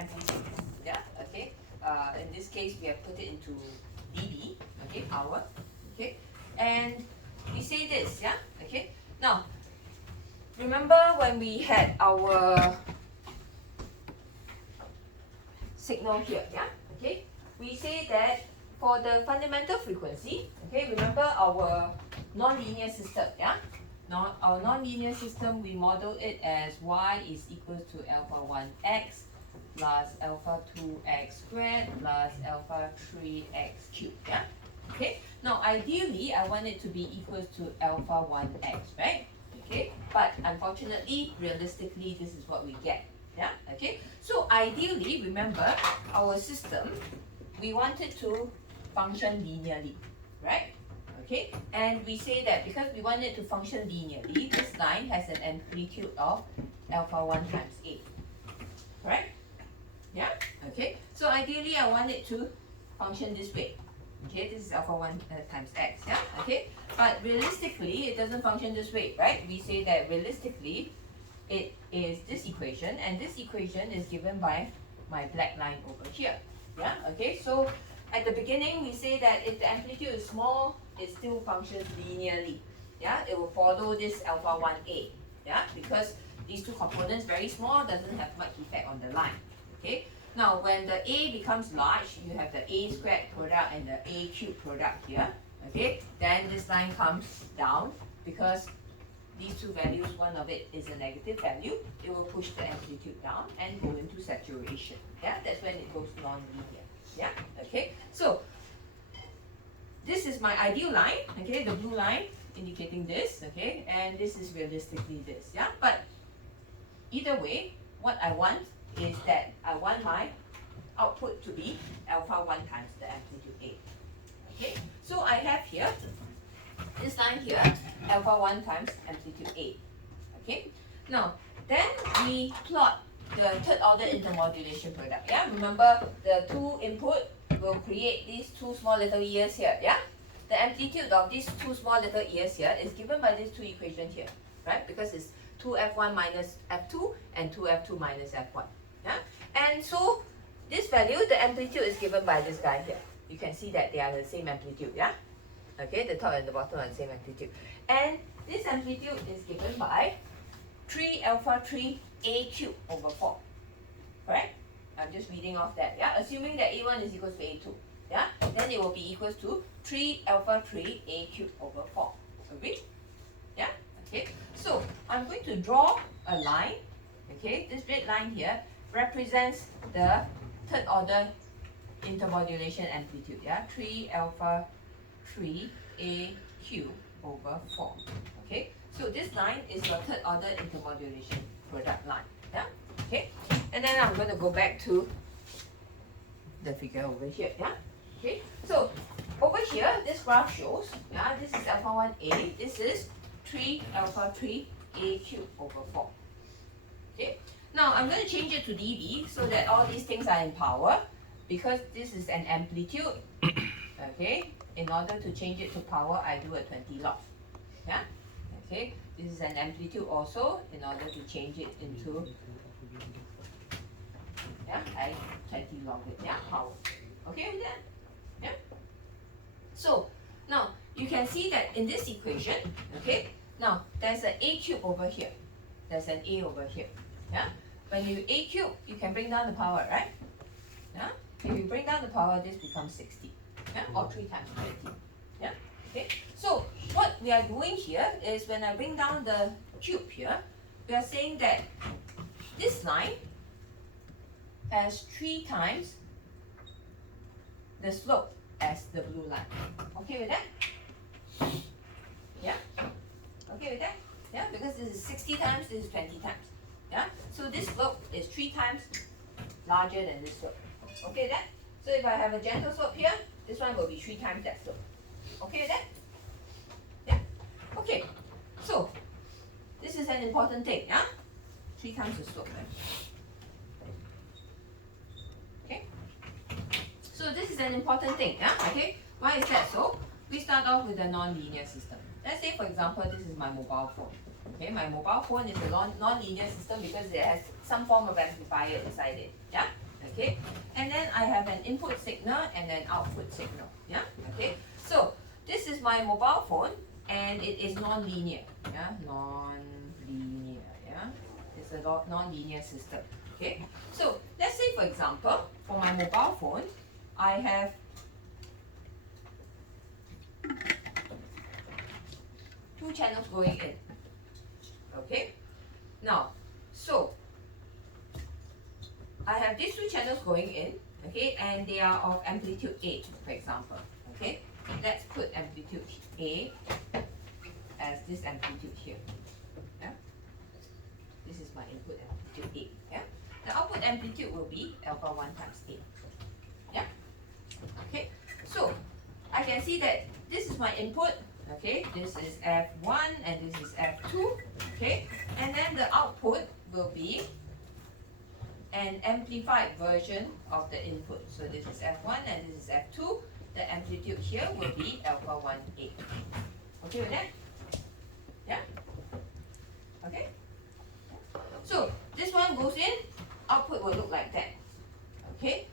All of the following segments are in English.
amplitude. Yeah, okay. In this case, we have put it into dB, okay, power, okay, and we say this, yeah, okay. Now, remember when we had our signal here, yeah, okay, we say that for the fundamental frequency, okay, remember our nonlinear system, yeah, now our nonlinear system, we model it as y is equals to alpha 1x plus alpha 2x squared plus alpha 3x cubed, yeah, okay. Now ideally I want it to be equals to alpha 1x, right, okay, but unfortunately realistically this is what we get, yeah, okay. So ideally, remember our system, we want it to function linearly, right, okay, and we say that because we want it to function linearly, this line has an amplitude of alpha 1 times a, right, yeah, okay. So ideally I want it to function this way, okay, this is alpha 1 times x, yeah, okay, but realistically it doesn't function this way, right, we say that realistically it is this equation, and this equation is given by my black line over here, yeah, okay. So at the beginning we say that if the amplitude is small, it still functions linearly, yeah, it will follow this alpha 1a, yeah, because these two components very small, doesn't have much effect on the line, okay. Now when the a becomes large, you have the a squared product and the a cubed product here, okay, then this line comes down because these two values, one of it is a negative value, it will push the amplitude down and go into saturation, yeah, that's when it goes non-linear, yeah, okay. So this is my ideal line, okay, the blue line indicating this, okay, and this is realistically this, yeah, but either way, what I want is that I want my output to be alpha 1 times the amplitude a, okay. So I have here this line here, alpha 1 times amplitude a, okay. Now then we plot the third order intermodulation product, yeah, remember the two input will create these two small little ears here, yeah, the amplitude of these two small little ears here is given by these two equations here, right, because it's 2f1 minus f2 and 2f2 minus f1, yeah, and so this value, the amplitude is given by this guy here, you can see that they are the same amplitude, yeah, okay, the top and the bottom are the same amplitude, and this amplitude is given by 3 alpha 3 a cubed over 4, correct? I'm just reading off that, yeah, assuming that a1 is equals to a2, yeah, then it will be equals to 3 alpha 3 a cubed over 4, agree? Yeah, okay, so I'm going to draw a line, okay, this red line here represents the third order intermodulation amplitude, yeah, 3 alpha 3 a cubed over 4, okay, so this line is your third order intermodulation product line, yeah, okay, and then I'm going to go back to the figure over here, yeah, okay, so over here this graph shows, yeah, this is alpha 1a, this is 3 alpha 3 a cubed over 4, okay. Now I'm going to change it to dB so that all these things are in power, because this is an amplitude, okay, in order to change it to power I do a 20 log, yeah, okay, this is an amplitude also, in order to change it into, yeah, I 20 log it, yeah, power, okay with that, yeah. So now you can see that in this equation, okay, now there's an a cube over here, there's an a over here, yeah, when you a cube you can bring down the power, right, yeah, if you bring down the power this becomes 60, yeah, or 3 times 20, yeah, okay. So what we are doing here is when I bring down the cube here, we are saying that this line has 3 times the slope as the blue line, okay with that, yeah, okay with that, yeah, because this is 60 times, this is 20 times, yeah, so this slope is 3 times larger than this slope, okay with that. So if I have a gentle slope here, this one will be 3 times that slope, okay with that, yeah, okay. So this is an important thing, yeah, 3 times the slope, right? Okay, so this is an important thing, yeah, okay. Why is that so? We start off with a non-linear system. Let's say for example this is my mobile phone, okay, my mobile phone is a non-linear system because it has some form of amplifier inside it, yeah, Okay, and then I have an input signal and an output signal. Yeah, okay. So this is my mobile phone, and it is non-linear. Yeah, non-linear. Yeah, it's a non-linear system. Okay, so let's say for example, for my mobile phone, I have two channels going in. Okay, now so I have these two channels going in, okay, and they are of amplitude A, for example. Okay, let's put amplitude A as this amplitude here. Yeah, this is my input amplitude A. Yeah, the output amplitude will be alpha 1 times A. Yeah, okay, so I can see that this is my input. Okay, this is F1 and this is F2. Okay, and then the output will be an amplified version of the input. So this is F1 and this is F2. The amplitude here will be alpha 1A. Okay with that? Yeah? Okay? So this one goes in, output will look like that. Okay?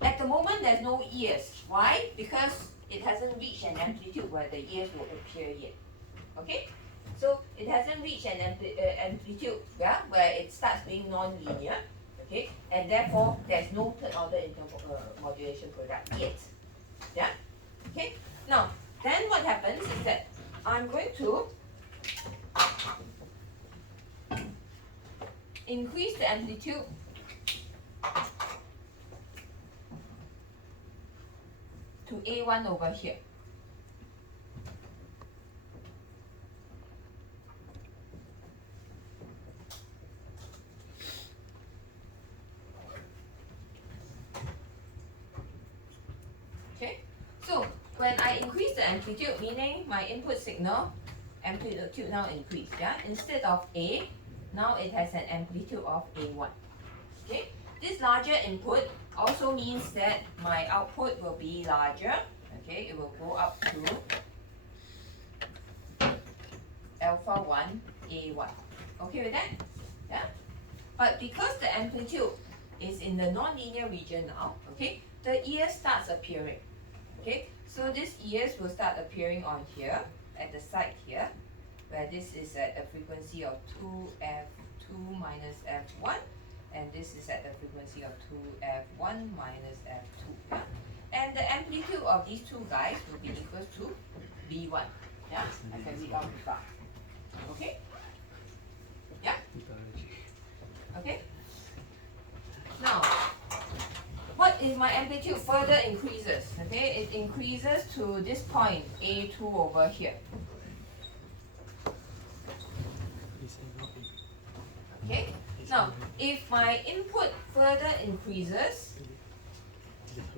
At the moment there's no ears. Why? Because it hasn't reached an amplitude where the ears will appear yet. Okay? So it hasn't reached an amplitude, yeah, where it starts being non-linear. Okay, and therefore there's no third order intermodulation product yet. Yeah? Okay? Now, then what happens is that I'm going to increase the amplitude to A1 over here. Okay, so when I increase the amplitude, meaning my input signal amplitude now increase, yeah? Instead of A, now it has an amplitude of A1. Okay, this larger input also means that my output will be larger. Okay, it will go up to alpha 1 A1. Okay with that? Yeah? But because the amplitude is in the non-linear region now, okay, the ears starts appearing. Okay, so this ears will start appearing on here, at the side here, where this is at a frequency of 2F2 minus F1, and this is at the frequency of 2F1 minus F2. Yeah? And the amplitude of these two guys will be equal to B1. Yeah, I can read out the bar. Okay? Yeah? Okay? Now, what if my amplitude further increases? Okay, it increases to this point, A2 over here. Okay, now if my input further increases,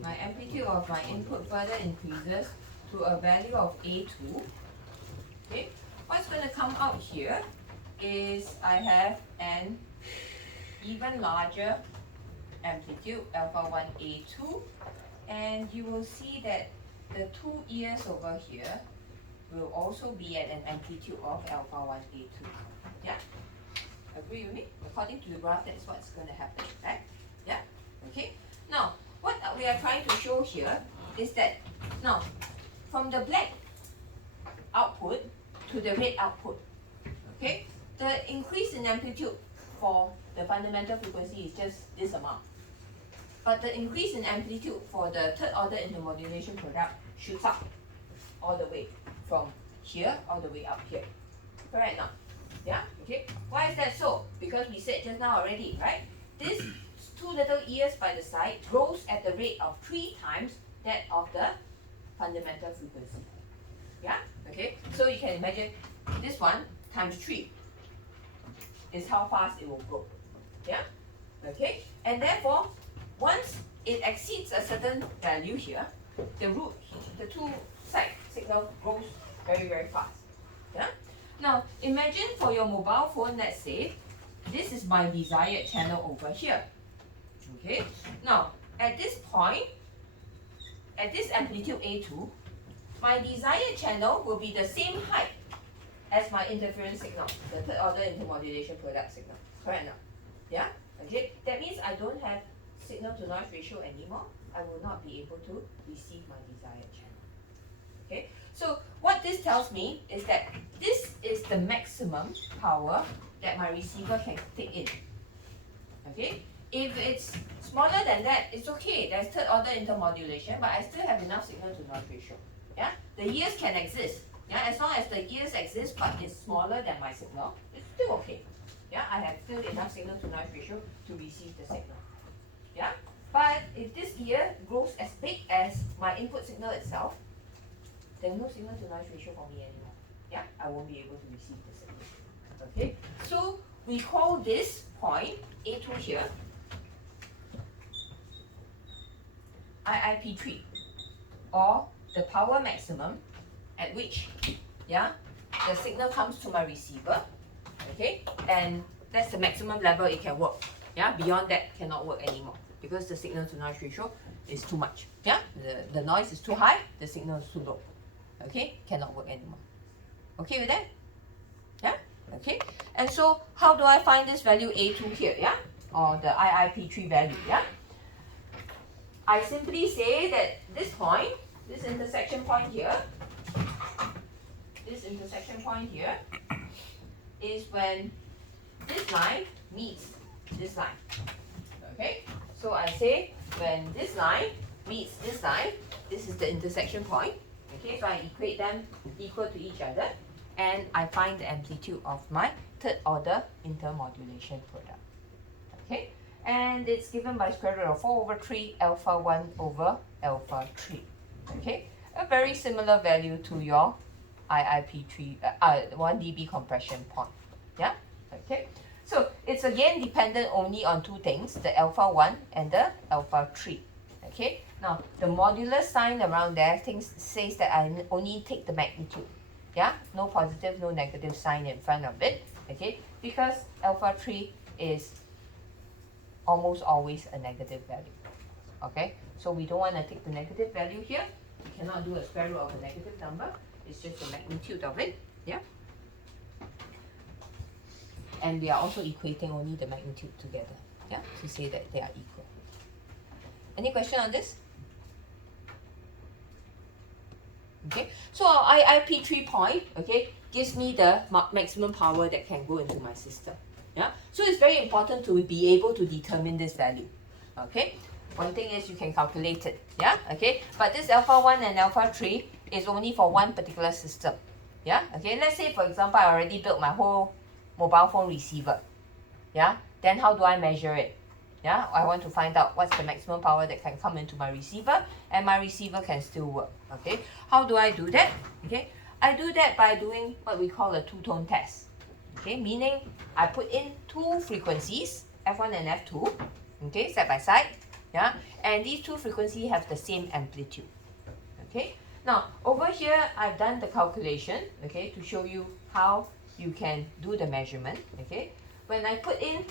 my amplitude of my input further increases to a value of A2, okay, what's going to come out here is I have an even larger amplitude, alpha 1A2, and you will see that the two ears over here will also be at an amplitude of alpha 1A2. Yeah? Agree with me? According to the graph, that's what's going to happen, right? Yeah? Okay? Now, what we are trying to show here is that, now, from the black output to the red output, okay, the increase in amplitude for the fundamental frequency is just this amount. But the increase in amplitude for the third order intermodulation product shoots up all the way from here all the way up here. Correct now? Yeah? Okay. Why is that so? Because we said just now already, right? This two little ears by the side grows at the rate of 3 times that of the fundamental frequency. Yeah? Okay. So you can imagine this one times 3 is how fast it will grow. Yeah? Okay? And therefore, once it exceeds a certain value here, the root, the two side signal grows very, very fast. Yeah? Now, imagine for your mobile phone, let's say, this is my desired channel over here. Okay? Now, at this point, at this amplitude A2, my desired channel will be the same height as my interference signal, the third order intermodulation product signal. Correct now? Yeah? Okay? That means I don't have signal to noise ratio anymore, I will not be able to receive my desired channel. Okay, so what this tells me is that this is the maximum power that my receiver can take in. Okay, if it's smaller than that, it's okay. There's third order intermodulation, but I still have enough signal to noise ratio. Yeah, the ears can exist. Yeah, as long as the ears exist, but it's smaller than my signal, it's still okay. Yeah, I have still enough signal to noise ratio to receive the signal. Yeah, but if this ear grows as big as my input signal itself, there's no signal to noise ratio for me anymore. Yeah, I won't be able to receive the signal. Okay, so we call this point A2 here IIP3, or the power maximum at which, yeah, the signal comes to my receiver. Okay, and that's the maximum level it can work. Yeah, beyond that cannot work anymore because the signal to noise ratio is too much. Yeah, the noise is too high, the signal is too low. Okay, cannot work anymore. Okay with that? Yeah, okay. And so how do I find this value A2 here? Yeah, or the IIP3 value? Yeah, I simply say that this point, this intersection point here, is when this line meets this line. Okay, so I say when this line meets this line, this is the intersection point. Okay, so I equate them equal to each other, and I find the amplitude of my third order intermodulation product. Okay, and it's given by square root of 4 over 3 alpha 1 over alpha 3. Okay, a very similar value to your IIP3 1 dB compression point. Yeah, okay. So it's again dependent only on two things, the alpha 1 and the alpha 3. Okay, now the modulus sign around there says that I only take the magnitude. Yeah, no positive, no negative sign in front of it. Okay, because alpha 3 is almost always a negative value. Okay, so we don't want to take the negative value here. We cannot do a square root of a negative number. It's just the magnitude of it. Yeah. And we are also equating only the magnitude together. Yeah, to say that they are equal. Any question on this? Okay, so our IIP3 point, okay, gives me the maximum power that can go into my system. Yeah, so it's very important to be able to determine this value. Okay, one thing is you can calculate it. Yeah, okay, but this alpha 1 and alpha 3 is only for one particular system. Yeah, okay, let's say for example I already built my whole mobile phone receiver. Yeah, then how do I measure it? Yeah, I want to find out what's the maximum power that can come into my receiver, and my receiver can still work. Okay, how do I do that? Okay, I do that by doing what we call a two-tone test. Okay, meaning I put in two frequencies, F1 and F2, okay, side by side. Yeah, and these two frequencies have the same amplitude. Okay, now over here I've done the calculation, okay, to show you how you can do the measurement. Okay, when I put in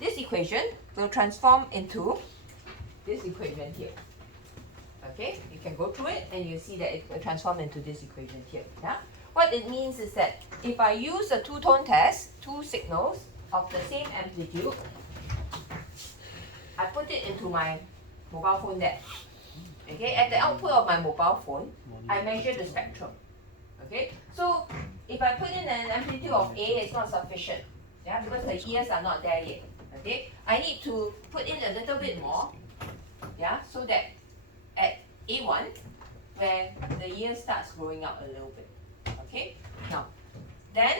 this equation, will transform into this equation here. Okay, you can go through it and you see that it will transform into this equation here. Yeah, what it means is that if I use a two-tone test, two signals of the same amplitude, I put it into my mobile phone there. Okay, at the output of my mobile phone, I measure the spectrum. Okay, so if I put in an amplitude of A, it's not sufficient. Yeah, because the ears are not there yet. Okay, I need to put in a little bit more. Yeah, so that at A1, where the ear starts growing out a little bit. Okay, now, then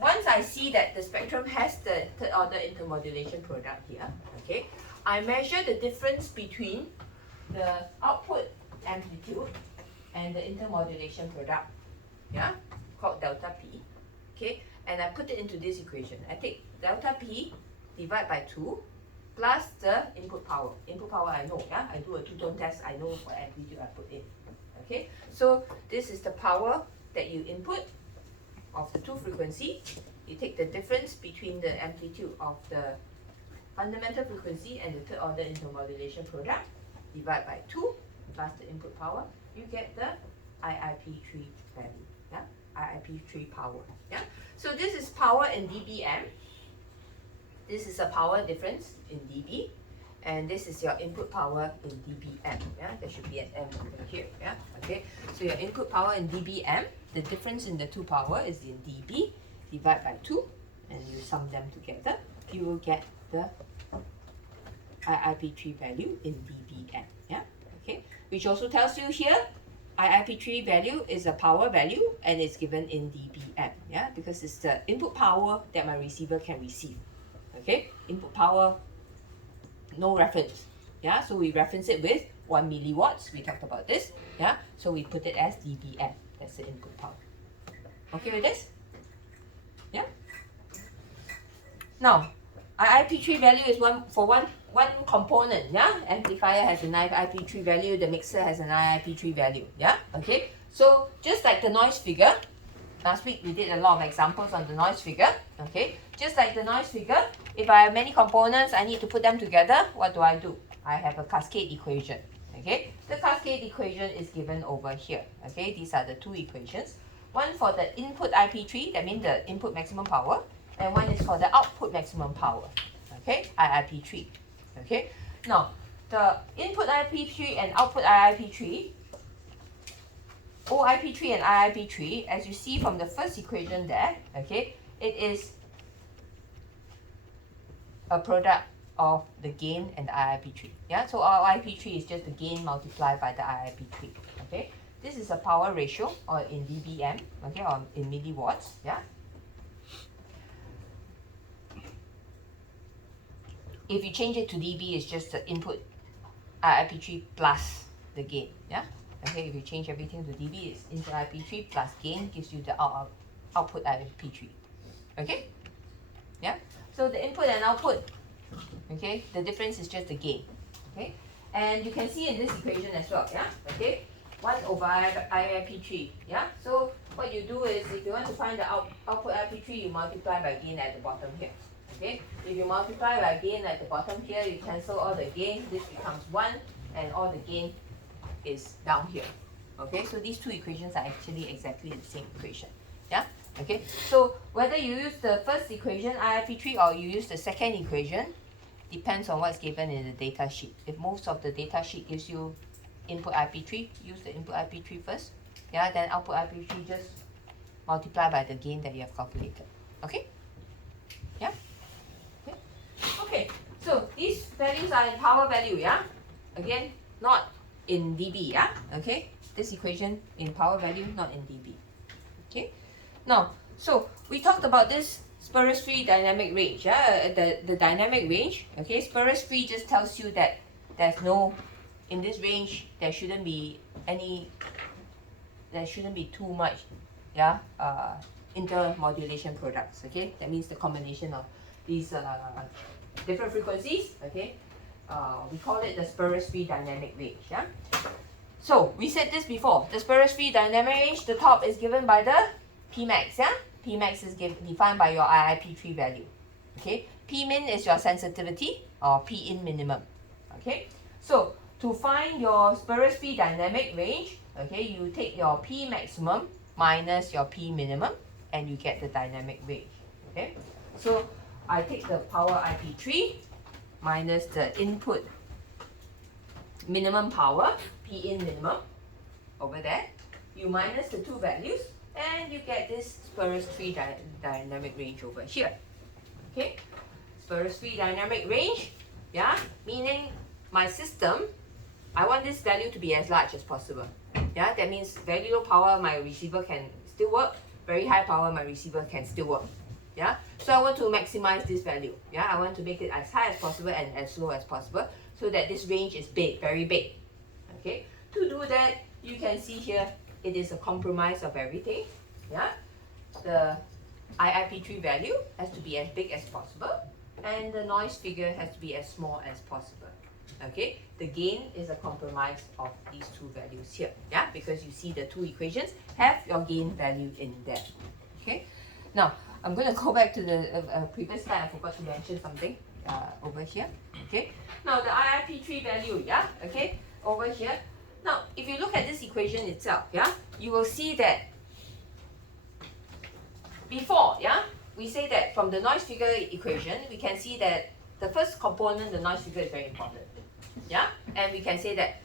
once I see that the spectrum has the third order intermodulation product here, okay, I measure the difference between the output amplitude and the intermodulation product, yeah, called delta P, okay, and I put it into this equation. I take delta P divide by 2 plus the input power. Input power I know, yeah, I do a two-tone test, I know what amplitude I put in. Okay, so this is the power that you input of the two frequency. You take the difference between the amplitude of the fundamental frequency and the third order intermodulation product, divide by 2 plus the input power, you get the IIP3 value. Yeah, IIP3 power. Yeah, so this is power in dBm. This is a power difference in dB, and this is your input power in dBm. Yeah, there should be an m over here. Yeah, okay. So your input power in dBm, the difference in the two power is in dB. Divide by 2, and you sum them together. You will get the IIP3 value in dBm. Yeah, okay. Which also tells you here, IIP3 value is a power value and it's given in dBm. Yeah, because it's the input power that my receiver can receive. Okay, input power, no reference. Yeah, so we reference it with 1 milliwatts. We talked about this. Yeah, so we put it as dBm. That's the input power. Okay with this? Yeah. Now, IIP3 value is one component. Yeah, amplifier has an IIP3 value. The mixer has an IIP3 value. Yeah. Okay. So just like the noise figure, last week we did a lot of examples on the noise figure. Okay. Just like the noise figure, if I have many components, I need to put them together. What do? I have a cascade equation. Okay. The cascade equation is given over here. Okay. These are the two equations. One for the input IP3, that means the input maximum power, and one is for the output maximum power. Okay, IIP3. Okay. Now, the input IP3 and output IIP3, OIP3 and IIP3, as you see from the first equation there, okay, it is a product of the gain and the IIP3. Yeah, so our IIP3 is just the gain multiplied by the IIP3. Okay, this is a power ratio, or in dBm, okay, or in milliwatts. Yeah. If you change it to dB, it's just the input IIP3 plus the gain. Yeah. Okay, if you change everything to dB, it's input IIP3 plus gain gives you the output IIP3. Okay. Yeah. So the input and output, okay, the difference is just the gain. Okay. And you can see in this equation as well. Yeah. Okay. 1 over IIP3. Yeah. So what you do is, if you want to find the output IIP3, you multiply by gain at the bottom here. Okay, if you multiply by gain at the bottom here, you cancel all the gain, this becomes 1, and all the gain is down here. Okay, so these two equations are actually exactly the same equation. Yeah, okay, so whether you use the first equation, IIP3, or you use the second equation, depends on what's given in the data sheet. If most of the data sheet gives you input IP3, use the input IP3 first. Yeah, then output IP3, just multiply by the gain that you have calculated. Okay? Yeah? Okay, so these values are in power value, yeah? Again, not in dB, yeah? Okay, this equation in power value, not in dB. Okay, now, so we talked about this spurious-free dynamic range, yeah? The dynamic range, okay? Spurious-free just tells you that there's no, in this range, there shouldn't be too much, yeah? Intermodulation products, okay? That means the combination of these different frequencies, okay? We call it the spurious-free dynamic range, yeah? So, we said this before, the spurious-free dynamic range, the top is given by the Pmax, yeah? Pmax is defined by your IIP3 value, okay? Pmin is your sensitivity, or Pin minimum, okay? So, to find your spurious-free dynamic range, okay, you take your P maximum minus your P minimum, and you get the dynamic range, okay? So, I take the power IP3 minus the input minimum power, Pin minimum, over there. You minus the two values, and you get this spurious-free dynamic range over here. Okay, spurious-free dynamic range, yeah, meaning my system, I want this value to be as large as possible. Yeah, that means very low power, my receiver can still work. Very high power, my receiver can still work. Yeah, so I want to maximize this value. Yeah, I want to make it as high as possible and as low as possible, so that this range is big, very big. Okay, to do that, you can see here, it is a compromise of everything. Yeah, the IIP3 value has to be as big as possible, and the noise figure has to be as small as possible. Okay, the gain is a compromise of these two values here. Yeah, because you see the two equations have your gain value in there. Okay, now I'm going to go back to the previous slide. I forgot to mention something over here. Okay, now the IIP3 value, yeah, okay, over here. Now, if you look at this equation itself, yeah, you will see that before, yeah, we say that from the noise figure equation, we can see that the first component, the noise figure, is very important. Yeah, and we can say that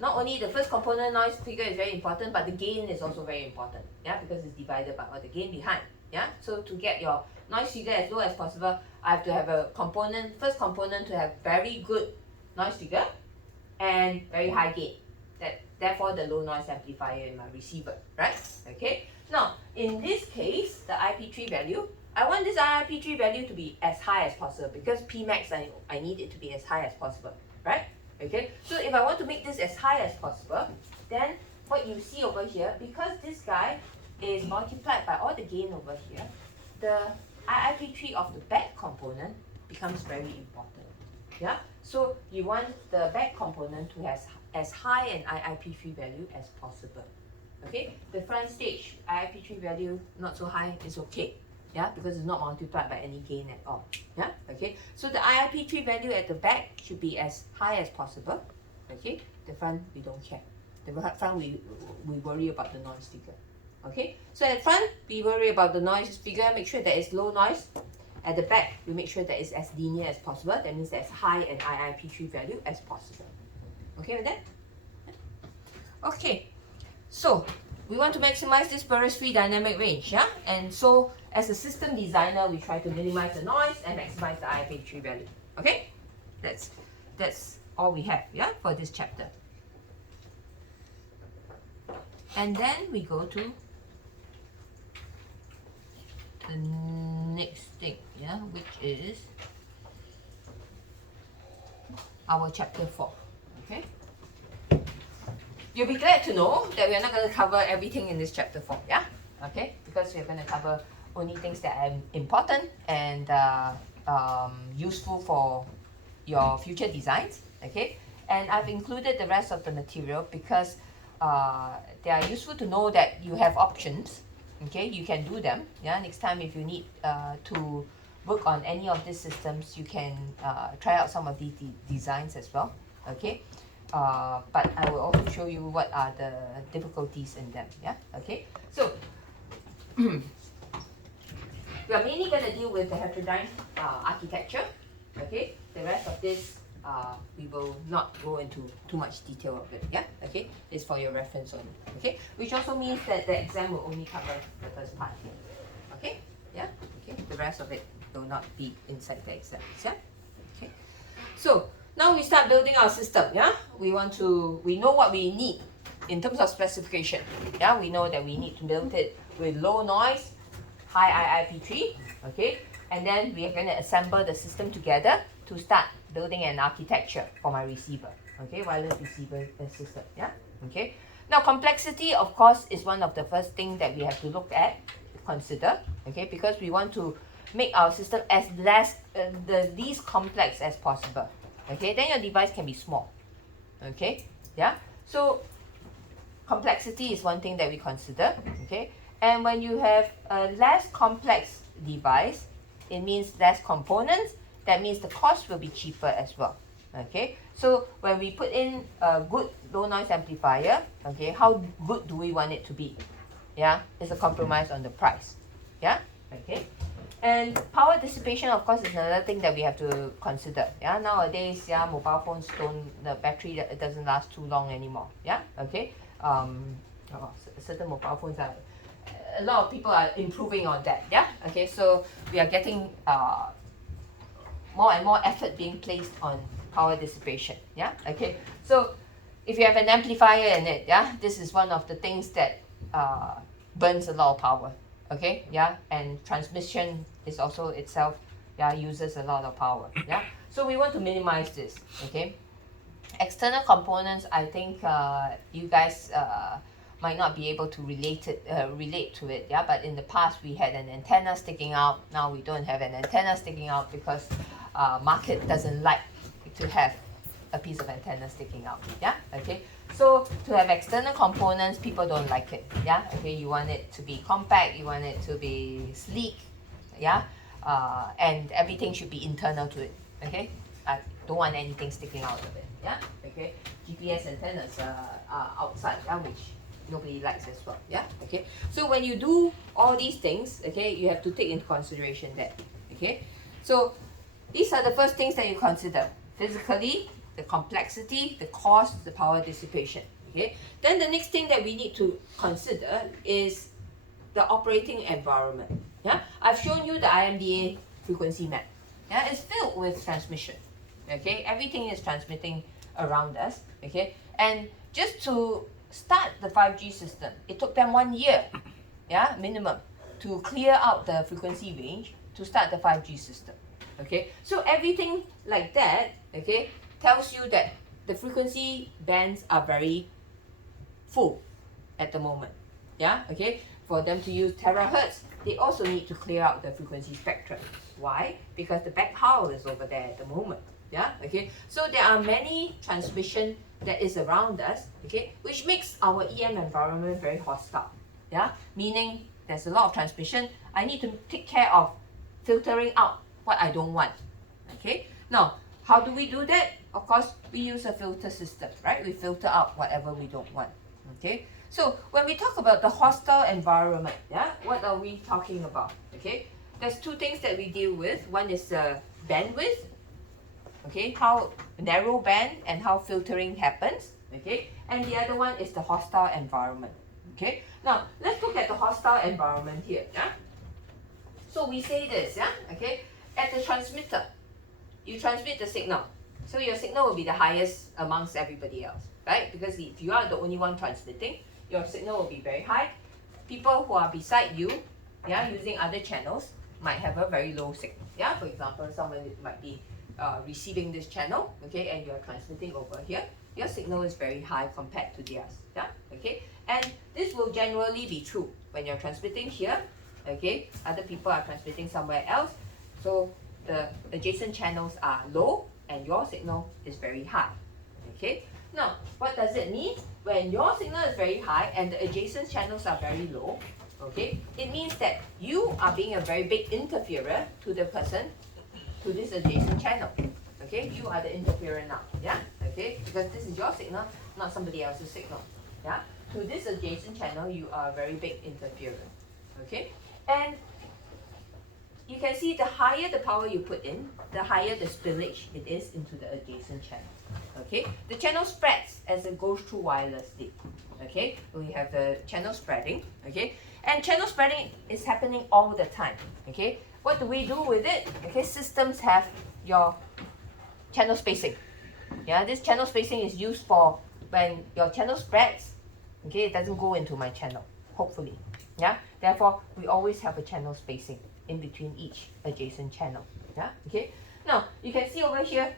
not only the first component noise figure is very important, but the gain is also very important. Yeah, because it's divided by what the gain behind. Yeah, so to get your noise figure as low as possible, I have to have a component, first component to have very good noise figure and very high gain. Therefore the low noise amplifier in my receiver, right? Okay. Now in this case, the IP3 value, I want this IP3 value to be as high as possible because Pmax I need it to be as high as possible, right? Okay. So if I want to make this as high as possible, then what you see over here, because this guy is multiplied by all the gain over here, the IIP3 of the back component becomes very important. Yeah, so you want the back component to have as high an IIP3 value as possible. Okay, the front stage IIP3 value not so high is okay. Yeah, because it's not multiplied by any gain at all. Yeah, okay. So the IIP3 value at the back should be as high as possible. Okay, the front we don't care. The front we worry about the noise figure. Okay, so at the front we worry about the noise figure, make sure that it's low noise. At the back we make sure that it's as linear as possible. That means as high an IIP3 value as possible. Okay with that? Okay, so we want to maximize this Beres-free dynamic range, yeah? And so as a system designer, we try to minimize the noise and maximize the IIP3 value. Okay? That's all we have, yeah, for this chapter. And then we go to the next thing, yeah, which is our chapter 4. Okay? You'll be glad to know that we're not going to cover everything in this chapter 4, yeah? Okay? Because we're going to cover only things that are important and useful for your future designs, okay? And I've included the rest of the material because they are useful to know that you have options, okay? You can do them, yeah? Next time if you need to work on any of these systems, you can try out some of these designs as well, okay? But I will also show you what are the difficulties in them, yeah? Okay, so we are mainly going to deal with the heterodyne architecture, okay? The rest of this, we will not go into too much detail of it, yeah? Okay, it's for your reference only, okay? Which also means that the exam will only cover the first part here, okay? Yeah, okay, the rest of it will not be inside the exams, yeah? Okay, so now we start building our system, yeah? We know what we need in terms of specification, yeah? We know that we need to build it with low noise, high IIP3, okay? And then we are going to assemble the system together to start building an architecture for my receiver, okay? Wireless receiver system, yeah? Okay? Now complexity, of course, is one of the first things that we have to look at, consider, okay? Because we want to make our system as the least complex as possible. Okay, then your device can be small. Okay, yeah. So complexity is one thing that we consider. Okay, and when you have a less complex device, it means less components. That means the cost will be cheaper as well. Okay, so when we put in a good low noise amplifier, okay, how good do we want it to be? Yeah, it's a compromise on the price. Yeah, okay. And power dissipation, of course, is another thing that we have to consider. Yeah, nowadays, yeah, mobile phones the battery it doesn't last too long anymore. Yeah, okay. Certain mobile phones are, a lot of people are improving on that. Yeah, okay. So we are getting more and more effort being placed on power dissipation. Yeah, okay. So if you have an amplifier in it, yeah, this is one of the things that burns a lot of power. Okay, yeah, and transmission is also itself, yeah, uses a lot of power, yeah. So we want to minimize this, okay. External components, I think you guys might not be able to relate to it, yeah. But in the past we had an antenna sticking out. Now we don't have an antenna sticking out because market doesn't like to have a piece of antenna sticking out, yeah. Okay. So to have external components, people don't like it, yeah? Okay, you want it to be compact, you want it to be sleek, yeah? And everything should be internal to it, okay? I don't want anything sticking out of it, yeah? Okay, GPS antennas are outside, yeah, which nobody likes as well, yeah? Okay, so when you do all these things, okay, you have to take into consideration that, okay? So These are the first things that you consider. Physically, the complexity, the cost, the power dissipation. Okay. Then the next thing that we need to consider is the operating environment. Yeah, I've shown you the IMDA frequency map. Yeah, it's filled with transmission. Okay, everything is transmitting around us. Okay, and just to start the 5G system, it took them 1 year, yeah, minimum, to clear out the frequency range to start the 5G system. Okay, so everything like that, okay, tells you that the frequency bands are very full at the moment. Yeah, okay, for them to use terahertz, they also need to clear out the frequency spectrum. Why? Because the backhaul is over there at the moment. Yeah, okay, so there are many transmission that is around us, okay, which makes our EM environment very hostile. Yeah, meaning there's a lot of transmission. I need to take care of filtering out what I don't want. Okay, now how do we do that? Of course, we use a filter system, right? We filter out whatever we don't want. Okay, so when we talk about the hostile environment, yeah, what are we talking about? Okay, there's two things that we deal with. One is bandwidth, okay, how narrow band and how filtering happens, okay, and the other one is the hostile environment. Okay, now let's look at the hostile environment here. Yeah, so we say this, yeah, okay, at the transmitter, you transmit the signal, so your signal will be the highest amongst everybody else, right? Because if you are the only one transmitting, your signal will be very high. People who are beside you, yeah, using other channels might have a very low signal. Yeah, for example, someone might be receiving this channel, okay, and you're transmitting over here, your signal is very high compared to theirs. Yeah, okay, and this will generally be true when you're transmitting here, okay, other people are transmitting somewhere else, so the adjacent channels are low and your signal is very high. Okay, now what does it mean? When your signal is very high and the adjacent channels are very low, okay, it means that you are being a very big interferer to the person, to this adjacent channel. Okay, you are the interferer now. Yeah, okay, because this is your signal, not somebody else's signal. Yeah, to this adjacent channel, you are a very big interferer. Okay, and you can see the higher the power you put in, the higher the spillage it is into the adjacent channel. Okay, the channel spreads as it goes through wirelessly. Okay, we have the channel spreading. Okay, and channel spreading is happening all the time. Okay, what do we do with it? Okay, systems have your channel spacing. Yeah, this channel spacing is used for when your channel spreads. Okay, it doesn't go into my channel, hopefully. Yeah, therefore we always have a channel spacing in between each adjacent channel. Yeah, okay. Now you can see over here,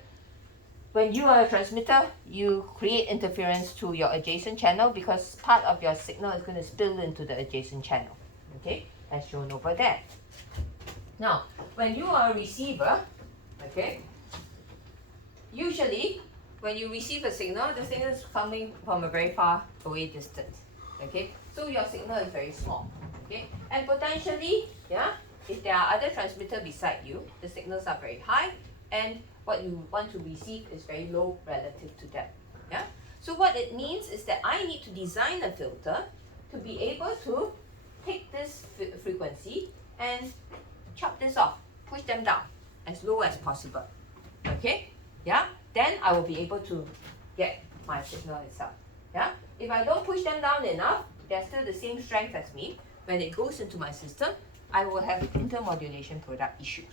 when you are a transmitter, you create interference to your adjacent channel because part of your signal is going to spill into the adjacent channel. Okay, as shown over there. Now, when you are a receiver, okay, usually when you receive a signal, the signal is coming from a very far away distance. Okay, so your signal is very small. Okay, and potentially, yeah, if there are other transmitters beside you, the signals are very high, and what you want to receive is very low relative to them. Yeah. So what it means is that I need to design a filter to be able to take this frequency and chop this off, push them down as low as possible. Okay. Yeah. Then I will be able to get my signal itself. Yeah. If I don't push them down enough, they're still the same strength as me. When it goes into my system, I will have intermodulation product issues.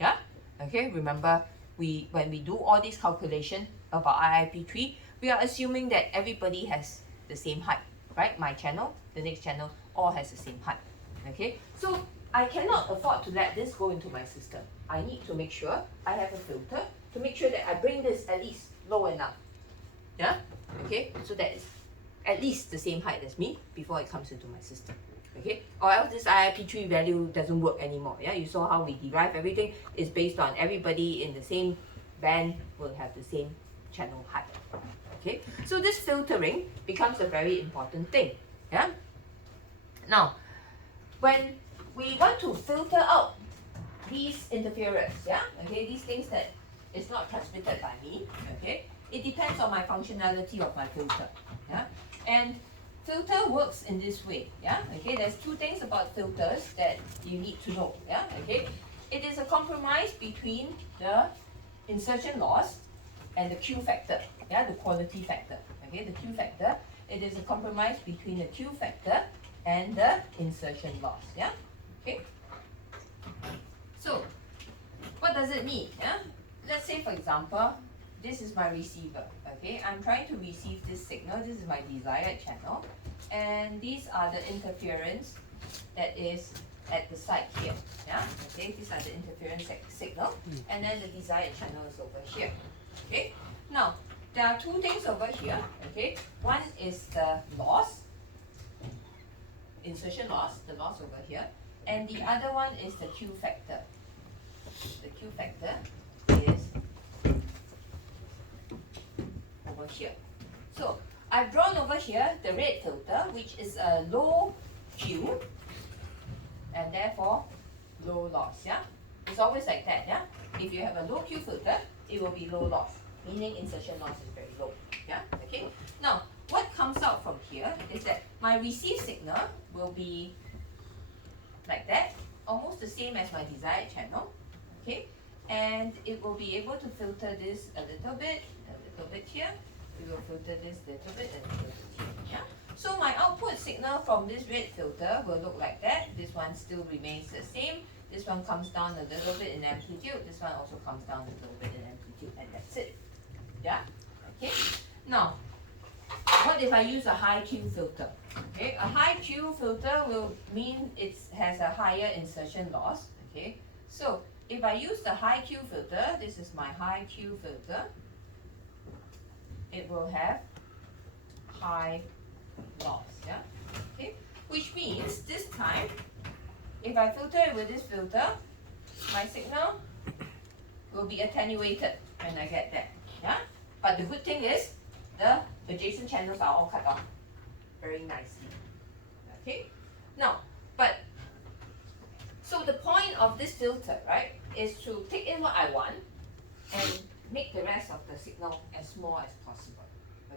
Yeah. Okay. Remember, when we do all these calculations about IIP3, we are assuming that everybody has the same height, right? My channel, the next channel, all has the same height. Okay. So I cannot afford to let this go into my system. I need to make sure I have a filter to make sure that I bring this at least low enough. Yeah. Okay. So that it's at least the same height as me before it comes into my system. Okay, or else this IIP3 value doesn't work anymore. Yeah, you saw how we derive everything is based on everybody in the same band will have the same channel height. Okay, so this filtering becomes a very important thing. Yeah. Now, when we want to filter out these interferers, yeah, okay, these things that is not transmitted by me, okay, it depends on my functionality of my filter. Yeah, and filter works in this way. Yeah, okay, there's two things about filters that you need to know. Yeah, okay, it is a compromise between the insertion loss and the Q factor, yeah, the quality factor. Okay, the Q factor, it is a compromise between the Q factor and the insertion loss, yeah. Okay. So, what does it mean? Yeah? Let's say, for example, this is my receiver. Okay, I'm trying to receive this signal. This is my desired channel, and these are the interference that is at the side here. Yeah. Okay, these are the interference signal, and then the desired channel is over here. Okay. Now, there are two things over here. Okay, one is the loss, insertion loss, the loss over here, and the other one is the Q factor. The Q factor is over here. So I've drawn over here the red filter, which is a low Q and therefore low loss. Yeah, it's always like that. Yeah, if you have a low Q filter, it will be low loss, meaning insertion loss is very low. Yeah, okay. Now, what comes out from here is that my received signal will be like that, almost the same as my desired channel. Okay, and it will be able to filter this a little bit here. We will filter this a little bit and a little bit here. Yeah. So my output signal from this red filter will look like that. This one still remains the same. This one comes down a little bit in amplitude. This one also comes down a little bit in amplitude, and that's it. Yeah. Okay. Now, what if I use a high Q filter? Okay, a high Q filter will mean it has a higher insertion loss. Okay, so if I use the high Q filter, this is my high Q filter, it will have high loss, yeah? Okay, which means this time, if I filter it with this filter, my signal will be attenuated when I get that, yeah? But the good thing is, the adjacent channels are all cut off very nicely, okay? Now, so the point of this filter, right, is to take in what I want and make the rest of the signal as small as possible.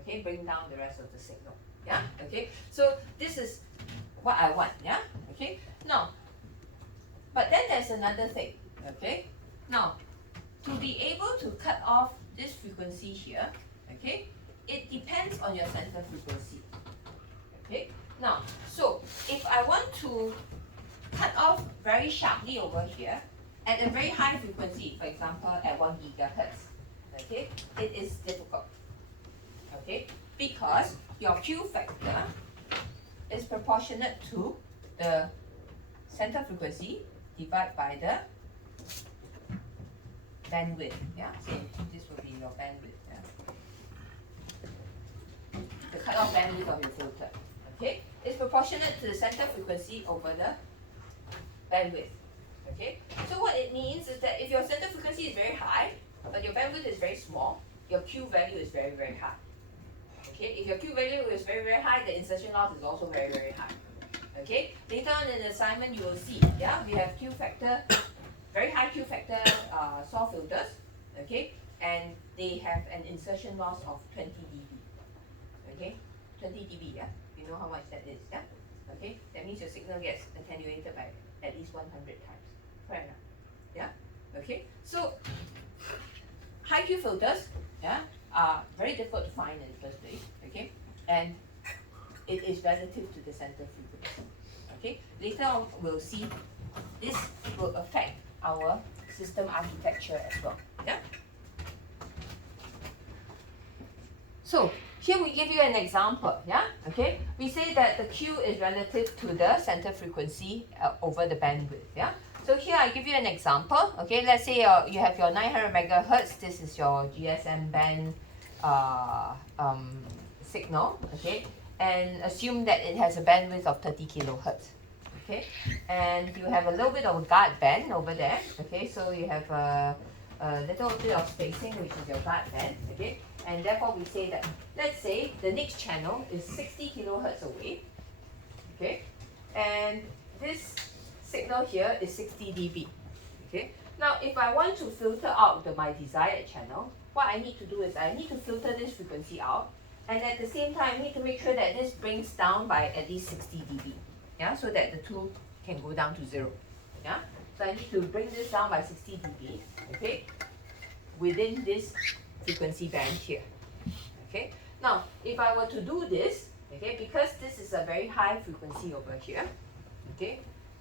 Okay, bring down the rest of the signal. Yeah, okay. So this is what I want. Yeah, okay. Now, but then there's another thing. Okay, now to be able to cut off this frequency here, okay, it depends on your center frequency. Okay, now so if I want to cut off very sharply over here at a very high frequency, for example at 1 gigahertz, okay, it is difficult, okay, because your Q factor is proportionate to the center frequency divided by the bandwidth, yeah, so this will be your bandwidth, yeah, the cutoff bandwidth of your filter, okay, is proportionate to the center frequency over the bandwidth. Okay, so what it means is that if your center frequency is very high, but your bandwidth is very small, your Q value is very, very high. Okay, if your Q value is very, very high, the insertion loss is also very, very high. Okay, later on in the assignment you will see, yeah, we have Q factor, very high Q factor SAW filters, okay, and they have an insertion loss of 20 dB. Okay, 20 dB, yeah, you know how much that is, yeah? Okay, that means your signal gets attenuated by at least 100 times. Fair enough. Yeah? Okay. So high Q filters, yeah, are very difficult to find in the first place. Okay? And it is relative to the center frequency. Okay? Later on we'll see this will affect our system architecture as well. Yeah? So here we give you an example, yeah? Okay, we say that the Q is relative to the center frequency over the bandwidth, yeah? So here I give you an example, okay? Let's say you have your 900 megahertz, this is your GSM band signal, okay? And assume that it has a bandwidth of 30 kilohertz, okay? And you have a little bit of a guard band over there, okay? So you have a little bit of spacing, which is your guard band, okay? And therefore we say that, let's say the next channel is 60 kilohertz away, okay? And this signal here is 60 dB, okay? Now if I want to filter out my desired channel, what I need to do is I need to filter this frequency out, and at the same time I need to make sure that this brings down by at least 60 dB, yeah? So that the two can go down to 0, yeah? So I need to bring this down by 60 dB, okay, within this frequency band here. Okay. Now, if I were to do this, okay, because this is a very high frequency over here, okay,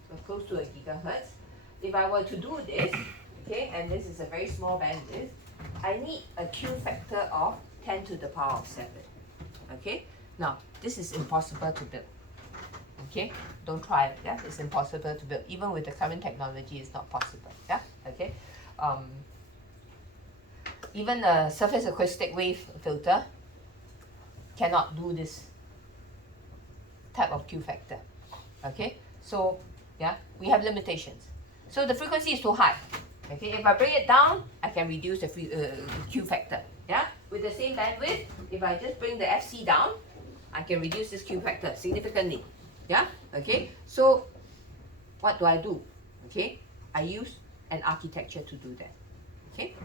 so close to a gigahertz. If I were to do this, okay, and this is a very small bandwidth, I need a Q factor of 10 to the power of 7. Okay. Now, this is impossible to build. Okay, don't try it. Yeah, it's impossible to build. Even with the current technology, it's not possible. Yeah, okay. Even a surface acoustic wave filter cannot do this type of Q factor. Okay, so yeah, we have limitations. So the frequency is too high. Okay, if I bring it down, I can reduce the Q factor. Yeah, with the same bandwidth, if I just bring the FC down, I can reduce this Q factor significantly. Yeah, okay, so what do I do? Okay, I use an architecture to do that. Okay,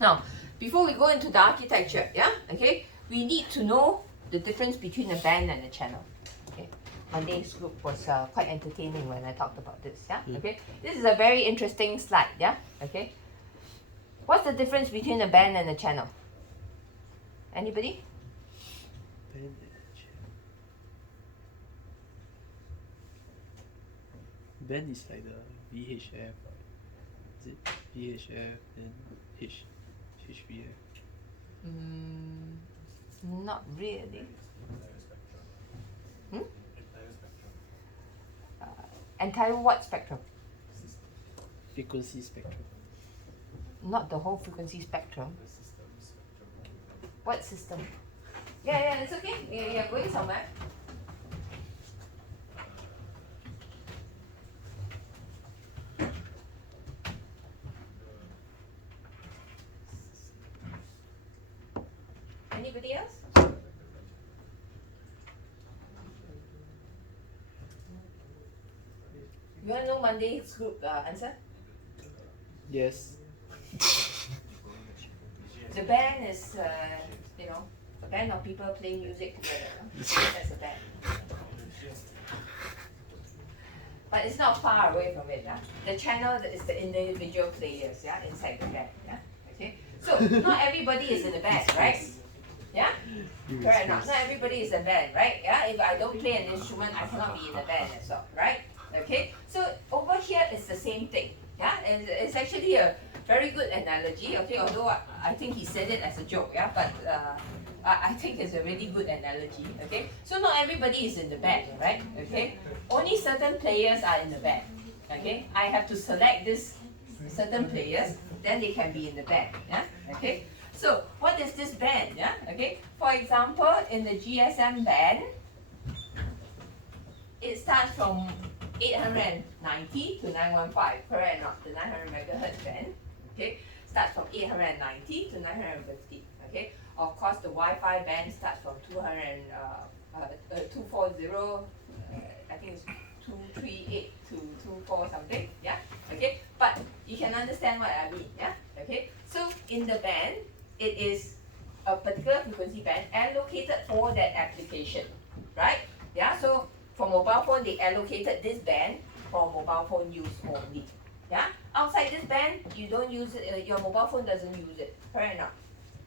now before we go into the architecture, yeah, okay, we need to know the difference between a band and a channel. Okay, Monday's group was quite entertaining when I talked about this. Yeah, okay, this is a very interesting slide. Yeah, okay, what's the difference between a band and a channel? Anybody? Band is like the VHF, is it VHF and HVF? Not really. Entire what spectrum? Frequency spectrum. Not the whole frequency spectrum. What system? Yeah, it's okay. You're going somewhere. Anybody else? You want to know Monday's group answer? Yes. The band is, a band of people playing music together. That's a band. But it's not far away from it. The channel is the individual players inside the band. Okay. So not everybody is in the band, right? Yeah? Correct or not? Not everybody is a band, right? Yeah? If I don't play an instrument, I cannot be in the band as well, right? Okay? So over here it's the same thing. Yeah? And it's actually a very good analogy, okay? Although I think he said it as a joke, yeah? But I think it's a really good analogy, okay? So not everybody is in the band, right? Okay? Only certain players are in the band, okay? I have to select this certain players, then they can be in the band, yeah? Okay? So what is this band? Yeah, okay. For example, in the GSM band, it starts from 890 to 915. Correct or not? The 900 megahertz band, okay, starts from 890 to 950. Okay. Of course, the Wi-Fi band starts from 240. I think it's 238 to 24 something. Yeah. Okay. But you can understand what I mean. Yeah. Okay. So in the band, it is a particular frequency band allocated for that application, right? Yeah, so for mobile phone, they allocated this band for mobile phone use only. Yeah, outside this band, you don't use it, your mobile phone doesn't use it, correct enough?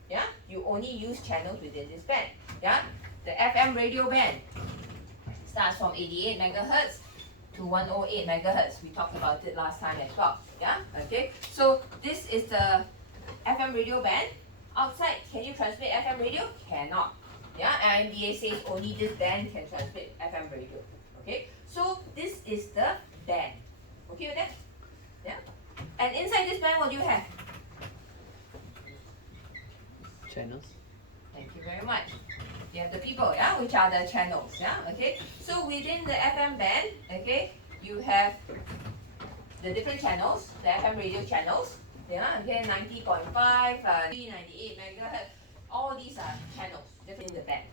Yeah, you only use channels within this band. Yeah, the FM radio band starts from 88 megahertz to 108 megahertz. We talked about it last time as well. Yeah, okay, so this is the FM radio band. Outside, can you transmit FM radio? Cannot. Yeah, IMDA says only this band can transmit FM radio. Okay, so this is the band. Okay with that? Yeah. And inside this band, what do you have? Channels. Thank you very much. You have the people, yeah, which are the channels, yeah. Okay. So within the FM band, okay, you have the different channels, the FM radio channels. Yeah, okay, 90.5, 398 megahertz. All these are channels different in the band.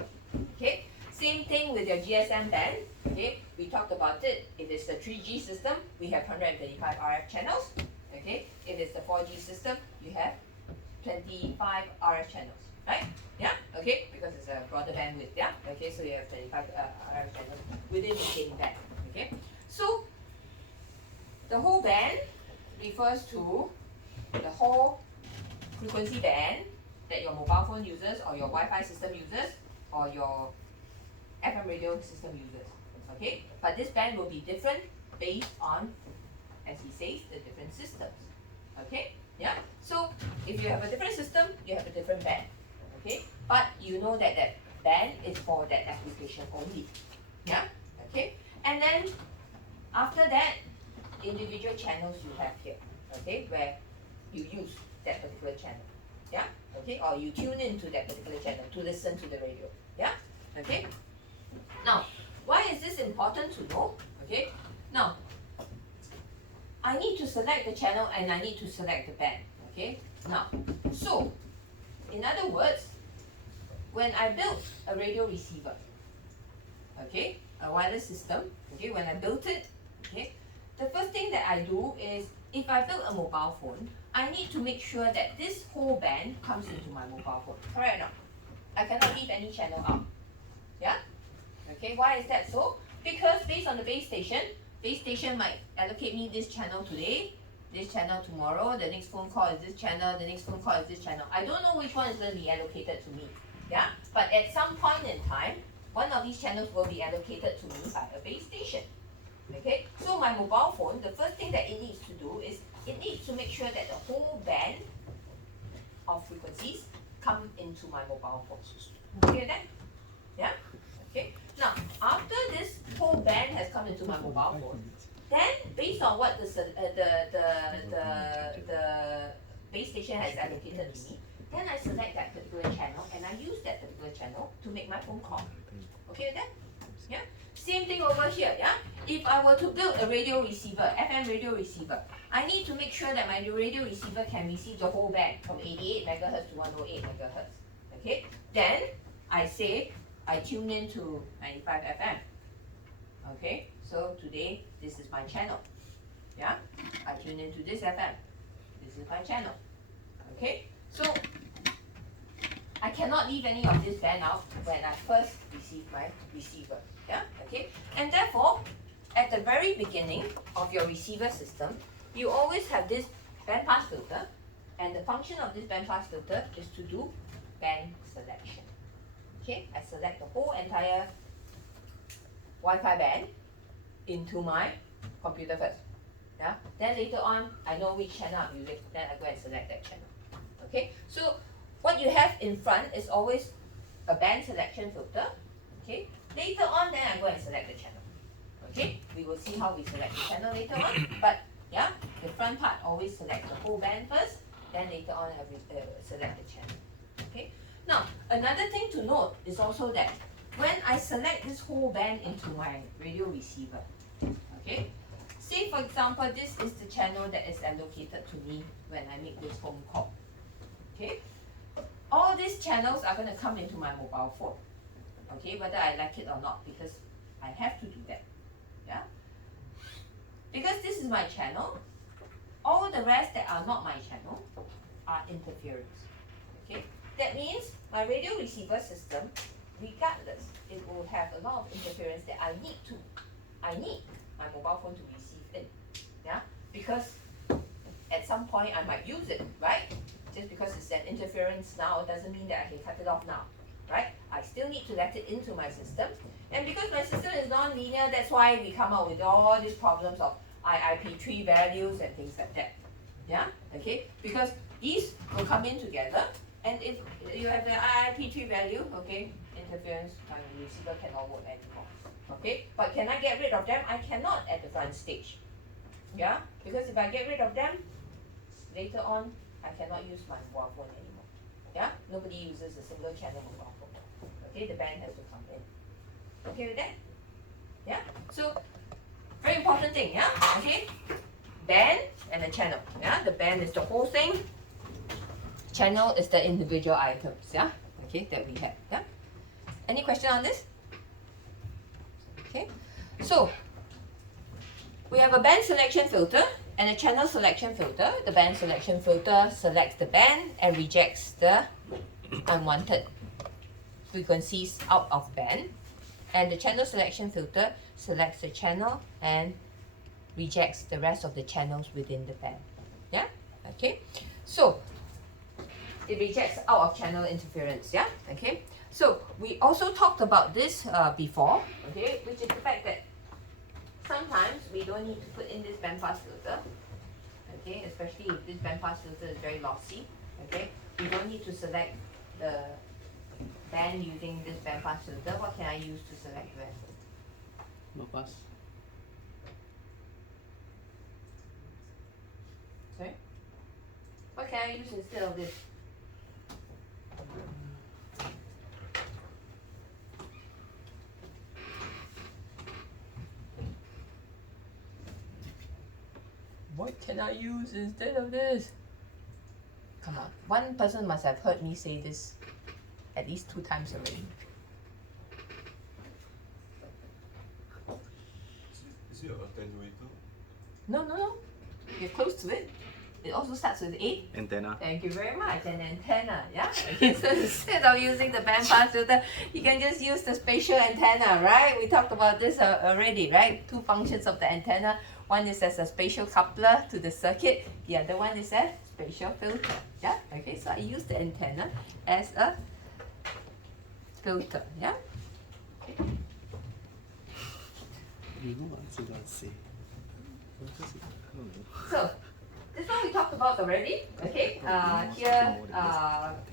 Okay, same thing with your GSM band. Okay, we talked about it. If it's the 3G system, we have 135 RF channels. Okay, if it's the 4G system, you have 25 RF channels. Right? Yeah. Okay, because it's a broader bandwidth. Yeah. Okay, so you have 25 RF channels within the same band. Okay, so The whole band refers to the whole frequency band that your mobile phone uses or your Wi-Fi system uses or your FM radio system uses. Okay, but this band will be different based on, as he says, the different systems. Okay, yeah. So if you have a different system, you have a different band. Okay, but you know that that band is for that application only. Yeah. Okay, and then after that, individual channels you have here. Okay, where you use that particular channel. Yeah. Okay, or you tune into that particular channel to listen to the radio. Yeah. Okay. Now, why is this important to know? Okay. Now, I need to select the channel and I need to select the band. Okay. Now, so in other words, when I built a radio receiver, okay, a wireless system, okay, when I built it, okay, the first thing that I do is if I build a mobile phone, I need to make sure that this whole band comes into my mobile phone. Correct or not? I cannot leave any channel out. Yeah? Okay, why is that so? Because based on the base station might allocate me this channel today, this channel tomorrow, the next phone call is this channel, the next phone call is this channel. I don't know which one is going to be allocated to me. Yeah? But at some point in time, one of these channels will be allocated to me by a base station. Okay? So my mobile phone, the first thing that it needs to do is it needs to make sure that the whole band of frequencies come into my mobile phone. Okay then? Yeah? Okay. Now, after this whole band has come into my mobile phone, then based on what the base station has allocated to me, then I select that particular channel and I use that particular channel to make my phone call. Okay with that? Yeah. Same thing over here. Yeah. If I were to build a radio receiver, FM radio receiver, I need to make sure that my radio receiver can receive the whole band from 88 megahertz to 108 megahertz. Okay. Then I say I tune in to 95 FM. Okay, so today this is my channel. Yeah, I tune into this FM. This is my channel. Okay, so I cannot leave any of this band out when I first receive my receiver. Yeah, okay, and therefore, at the very beginning of your receiver system, you always have this bandpass filter, and the function of this bandpass filter is to do band selection. Okay, I select the whole entire Wi-Fi band into my computer first. Yeah. Then later on, I know which channel I'm using. Then I go and select that channel. Okay. So what you have in front is always a band selection filter. Okay. Later on, then I go and select the channel. Okay. We will see how we select the channel later on. But yeah, the front part always select the whole band first. Then later on, I will select the channel. Okay. Now, another thing to note is also that when I select this whole band into my radio receiver, okay, say for example, this is the channel that is allocated to me when I make this phone call, okay, all these channels are going to come into my mobile phone, okay, whether I like it or not, because I have to do that, yeah, because this is my channel, all the rest that are not my channel are interference, okay. That means my radio receiver system, regardless, it will have a lot of interference that I need my mobile phone to receive in. Yeah? Because at some point I might use it, right? Just because it's an interference now doesn't mean that I can cut it off now. Right? I still need to let it into my system. And because my system is non-linear, that's why we come up with all these problems of IIP3 values and things like that. Yeah? Okay? Because these will come in together. And if you have the IIP3 value, okay, interference, my receiver cannot work anymore. Okay, but can I get rid of them? I cannot at the front stage. Yeah, because if I get rid of them, later on, I cannot use my mobile phone anymore. Yeah, nobody uses a single channel mobile phone. Okay, the band has to come in. Okay with that? Yeah, so very important thing, yeah, okay, band and the channel. Yeah, the band is the whole thing. Channel is the individual items, yeah, okay, that we have, yeah. Any question on this? Okay, so we have a band selection filter and a channel selection filter. The band selection filter selects the band and rejects the unwanted frequencies out of band, and the channel selection filter selects the channel and rejects the rest of the channels within the band. Yeah, okay. So it rejects out of channel interference. Yeah, okay. So we also talked about this before, okay, which is the fact that sometimes we don't need to put in this bandpass filter, okay, especially if this bandpass filter is very lossy, okay. We don't need to select the band using this bandpass filter. What can I use to select the band? No pass. Sorry? What can I use instead of this? What can I use instead of this? Come on, one person must have heard me say this at least 2 times already. Is it an attenuator? No, no, no. You're close to it. It also starts with A. Antenna. Thank you very much. An antenna, yeah? Okay, so instead of using the bandpass filter, you can just use the spatial antenna, right? We talked about this already, right? 2 functions of the antenna. One is as a spatial coupler to the circuit. The other one is a spatial filter, yeah? Okay, so I use the antenna as a filter, yeah? You know what I'm going to say. What was it? I don't know. So, this one we talked about already, okay? Here,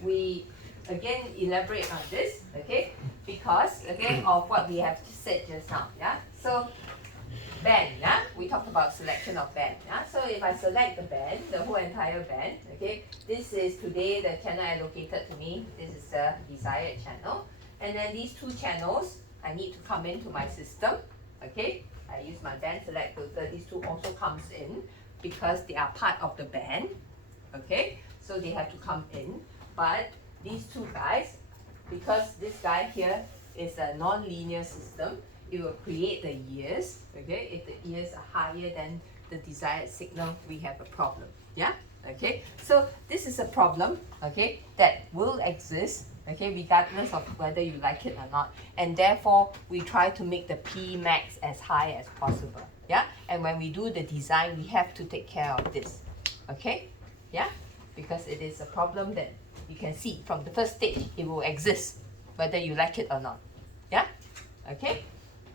we again elaborate on this, okay? Because, okay, of what we have said just now, yeah? So, band, yeah? We talked about selection of band, yeah? So, if I select the band, the whole entire band, okay? This is today the channel allocated to me. This is the desired channel. And then these 2 channels, I need to come into my system, okay? I use my band select filter. These 2 also comes in because they are part of the band, okay? So they have to come in. But these 2 guys, because this guy here is a non-linear system, it will create the ears, okay? If the ears are higher than the desired signal, we have a problem, yeah? Okay, so this is a problem, okay, that will exist, okay, regardless of whether you like it or not. And therefore, we try to make the P max as high as possible, yeah? And when we do the design, we have to take care of this, okay? Yeah, because it is a problem that you can see from the first stage, it will exist, whether you like it or not, yeah? Okay,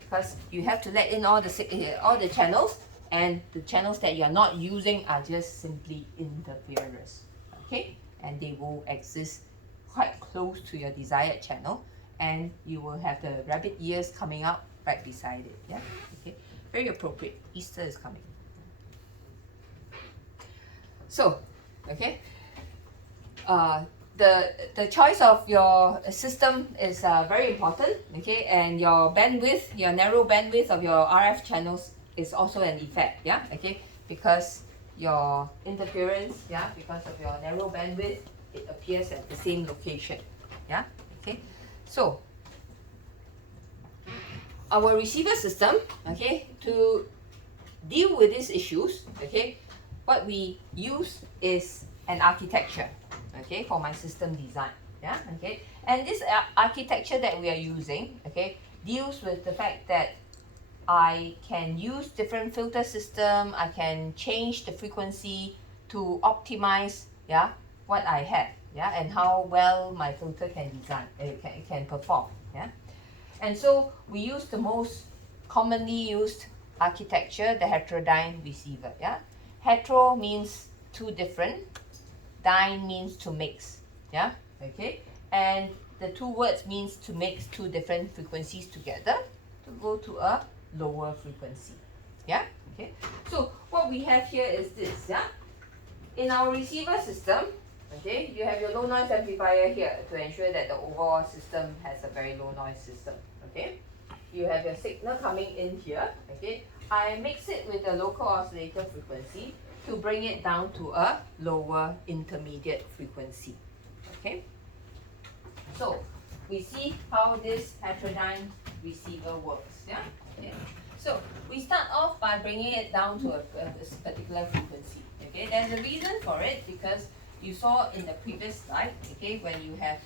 because you have to let in all the channels, and the channels that you are not using are just simply interferers, okay? And they will exist quite close to your desired channel, and you will have the rabbit ears coming out right beside it, yeah? Okay, very appropriate. Easter is coming. So, okay, the choice of your system is very important, okay? And your bandwidth, your narrow bandwidth of your RF channels is also an effect, yeah, okay, because your interference, yeah, because of your narrow bandwidth, it appears at the same location, yeah, okay. So our receiver system, okay, to deal with these issues, okay, what we use is an architecture, okay, for my system design, yeah, okay. And this architecture that we are using, okay, deals with the fact that I can use different filter system, I can change the frequency to optimize, yeah, what I have, yeah, and how well my filter can design, it can perform, yeah. And so we use the most commonly used architecture, the heterodyne receiver, yeah. Hetero means 2 different, dyne means to mix, yeah, okay. And the 2 words means to mix 2 different frequencies together to go to a lower frequency, yeah, okay. So what we have here is this, yeah. In our receiver system, okay, you have your low noise amplifier here to ensure that the overall system has a very low noise system, okay. You have your signal coming in here, okay. I mix it with the local oscillator frequency to bring it down to a lower intermediate frequency, okay. So we see how this heterodyne receiver works, yeah. Okay. So we start off by bringing it down to a particular frequency, okay. There's a reason for it, because you saw in the previous slide, okay, when you have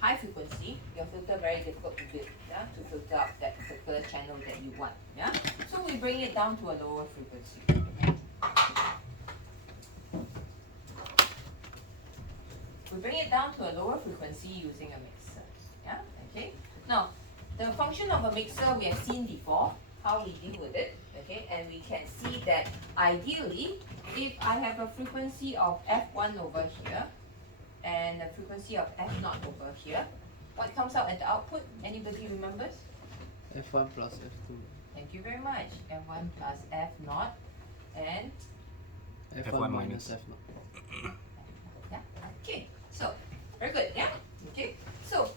high frequency, your filter very difficult to build, yeah, to filter out that particular channel that you want, yeah. So we bring it down to a lower frequency. We bring it down to a lower frequency using a mixer, yeah, okay. Now, the function of a mixer we have seen before, how we deal with it, okay, and we can see that ideally, if I have a frequency of F1 over here, and a frequency of F0 over here, what comes out at the output? Anybody remembers? F1 plus F2. Thank you very much. F1 plus F0 and F1 minus F0. yeah. Okay. So very good. Yeah. Okay. So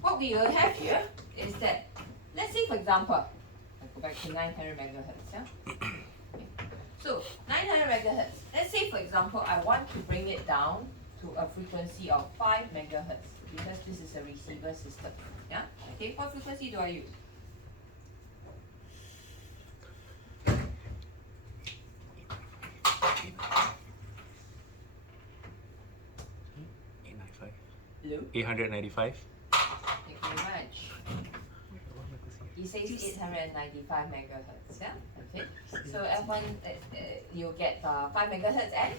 what we will have here is that, let's say for example, I'll go back to 900 megahertz. Yeah. Okay. So 900 megahertz. Let's say for example, I want to bring it down to a frequency of 5 megahertz because this is a receiver system. Yeah. Okay. What frequency do I use? Hello? 895. Thank you very much. He says 895 megahertz, yeah? Okay. So F1, you'll get 5 megahertz and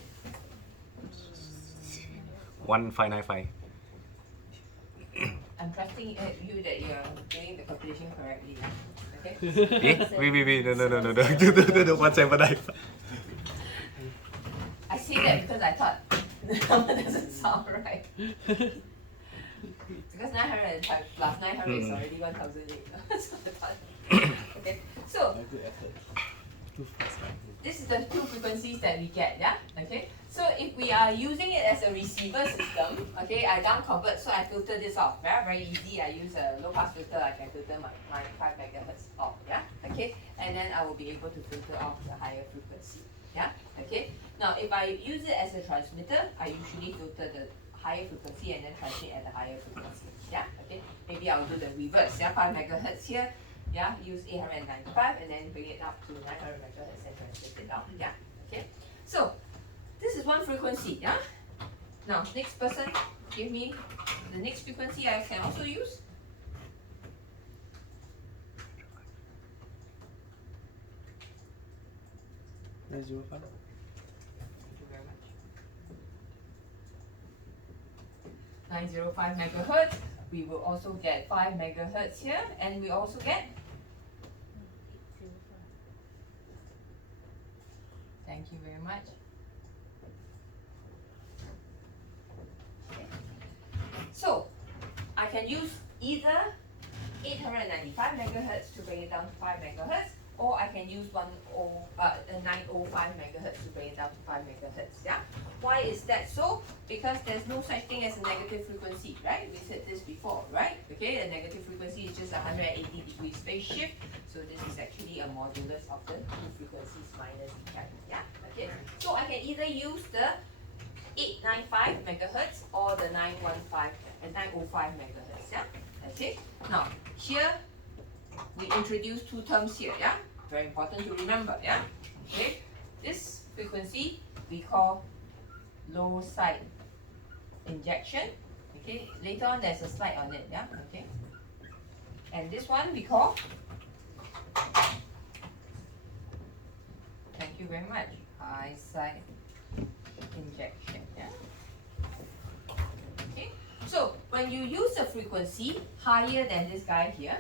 1595. I'm trusting you that you're doing the calculation correctly. Okay? Wait. No. 1795. I say that because I thought the number doesn't sound right. Because 900 plus 900 is already 1008. So I thought, okay. So Very good effort. Too fast. this is the two frequencies that we get, yeah? Okay. So if we are using it as a receiver system, okay, I down convert, so I filter this off. Very easy. I use a low pass filter, I can filter my 5 megahertz off, yeah? Okay. And then I will be able to filter off the higher frequency. Yeah? Okay. Now if I use it as a transmitter, I usually filter the higher frequency and then transmit at the higher frequency. Yeah? Okay. Maybe I'll do the reverse. Yeah, 5 megahertz here. Yeah, use 895 and then bring it up to 900 megahertz and transmit it down. Yeah. Okay. So this is one frequency. Yeah. Now next person, give me the next frequency I can also use. Let's do 5. Thank you very much. 905 megahertz. We will also get 5 megahertz here, and we also get. Thank you very much. Okay. So, I can use either 895 megahertz to bring it down to 5 megahertz, or I can use 905 megahertz to bring it down to 5 megahertz. Yeah. Why is that so? Because there's no such thing as a negative frequency, right? We said this before, right? Okay, a negative frequency is just a 180-degree phase shift. So this is actually a modulus of the two frequencies minus each other. Yeah. Okay. So I can either use the 895 megahertz or the 905 megahertz. Yeah. Okay. Now here we introduce two terms here, yeah? Very important to remember, yeah? Okay, this frequency we call low side injection. Okay, later on there's a slide on it, yeah? Okay. And this one we call, thank you very much, high side injection, yeah? Okay, so when you use a frequency higher than this guy here,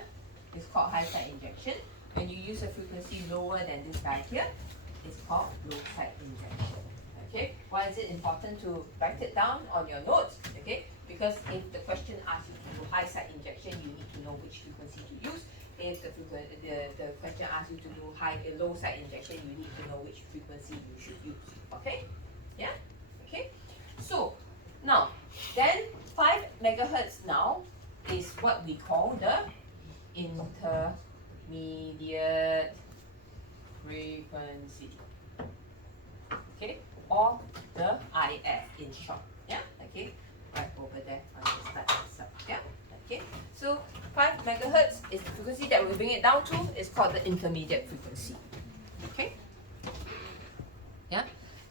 it's called high side injection. When you use a frequency lower than this guy here, it's called low side injection. Okay, why is it important to write it down on your notes? Okay, because if the question asks you to do high side injection, you need to know which frequency to use. If the question asks you to do low side injection, you need to know which frequency you should use. Okay, yeah, okay. So now, then 5 megahertz now is what we call the intermediate frequency, okay, or the IF in short, yeah, okay, right over there on the slide itself, yeah, okay. So 5 megahertz is the frequency that we bring it down to. It's called the intermediate frequency, okay, yeah.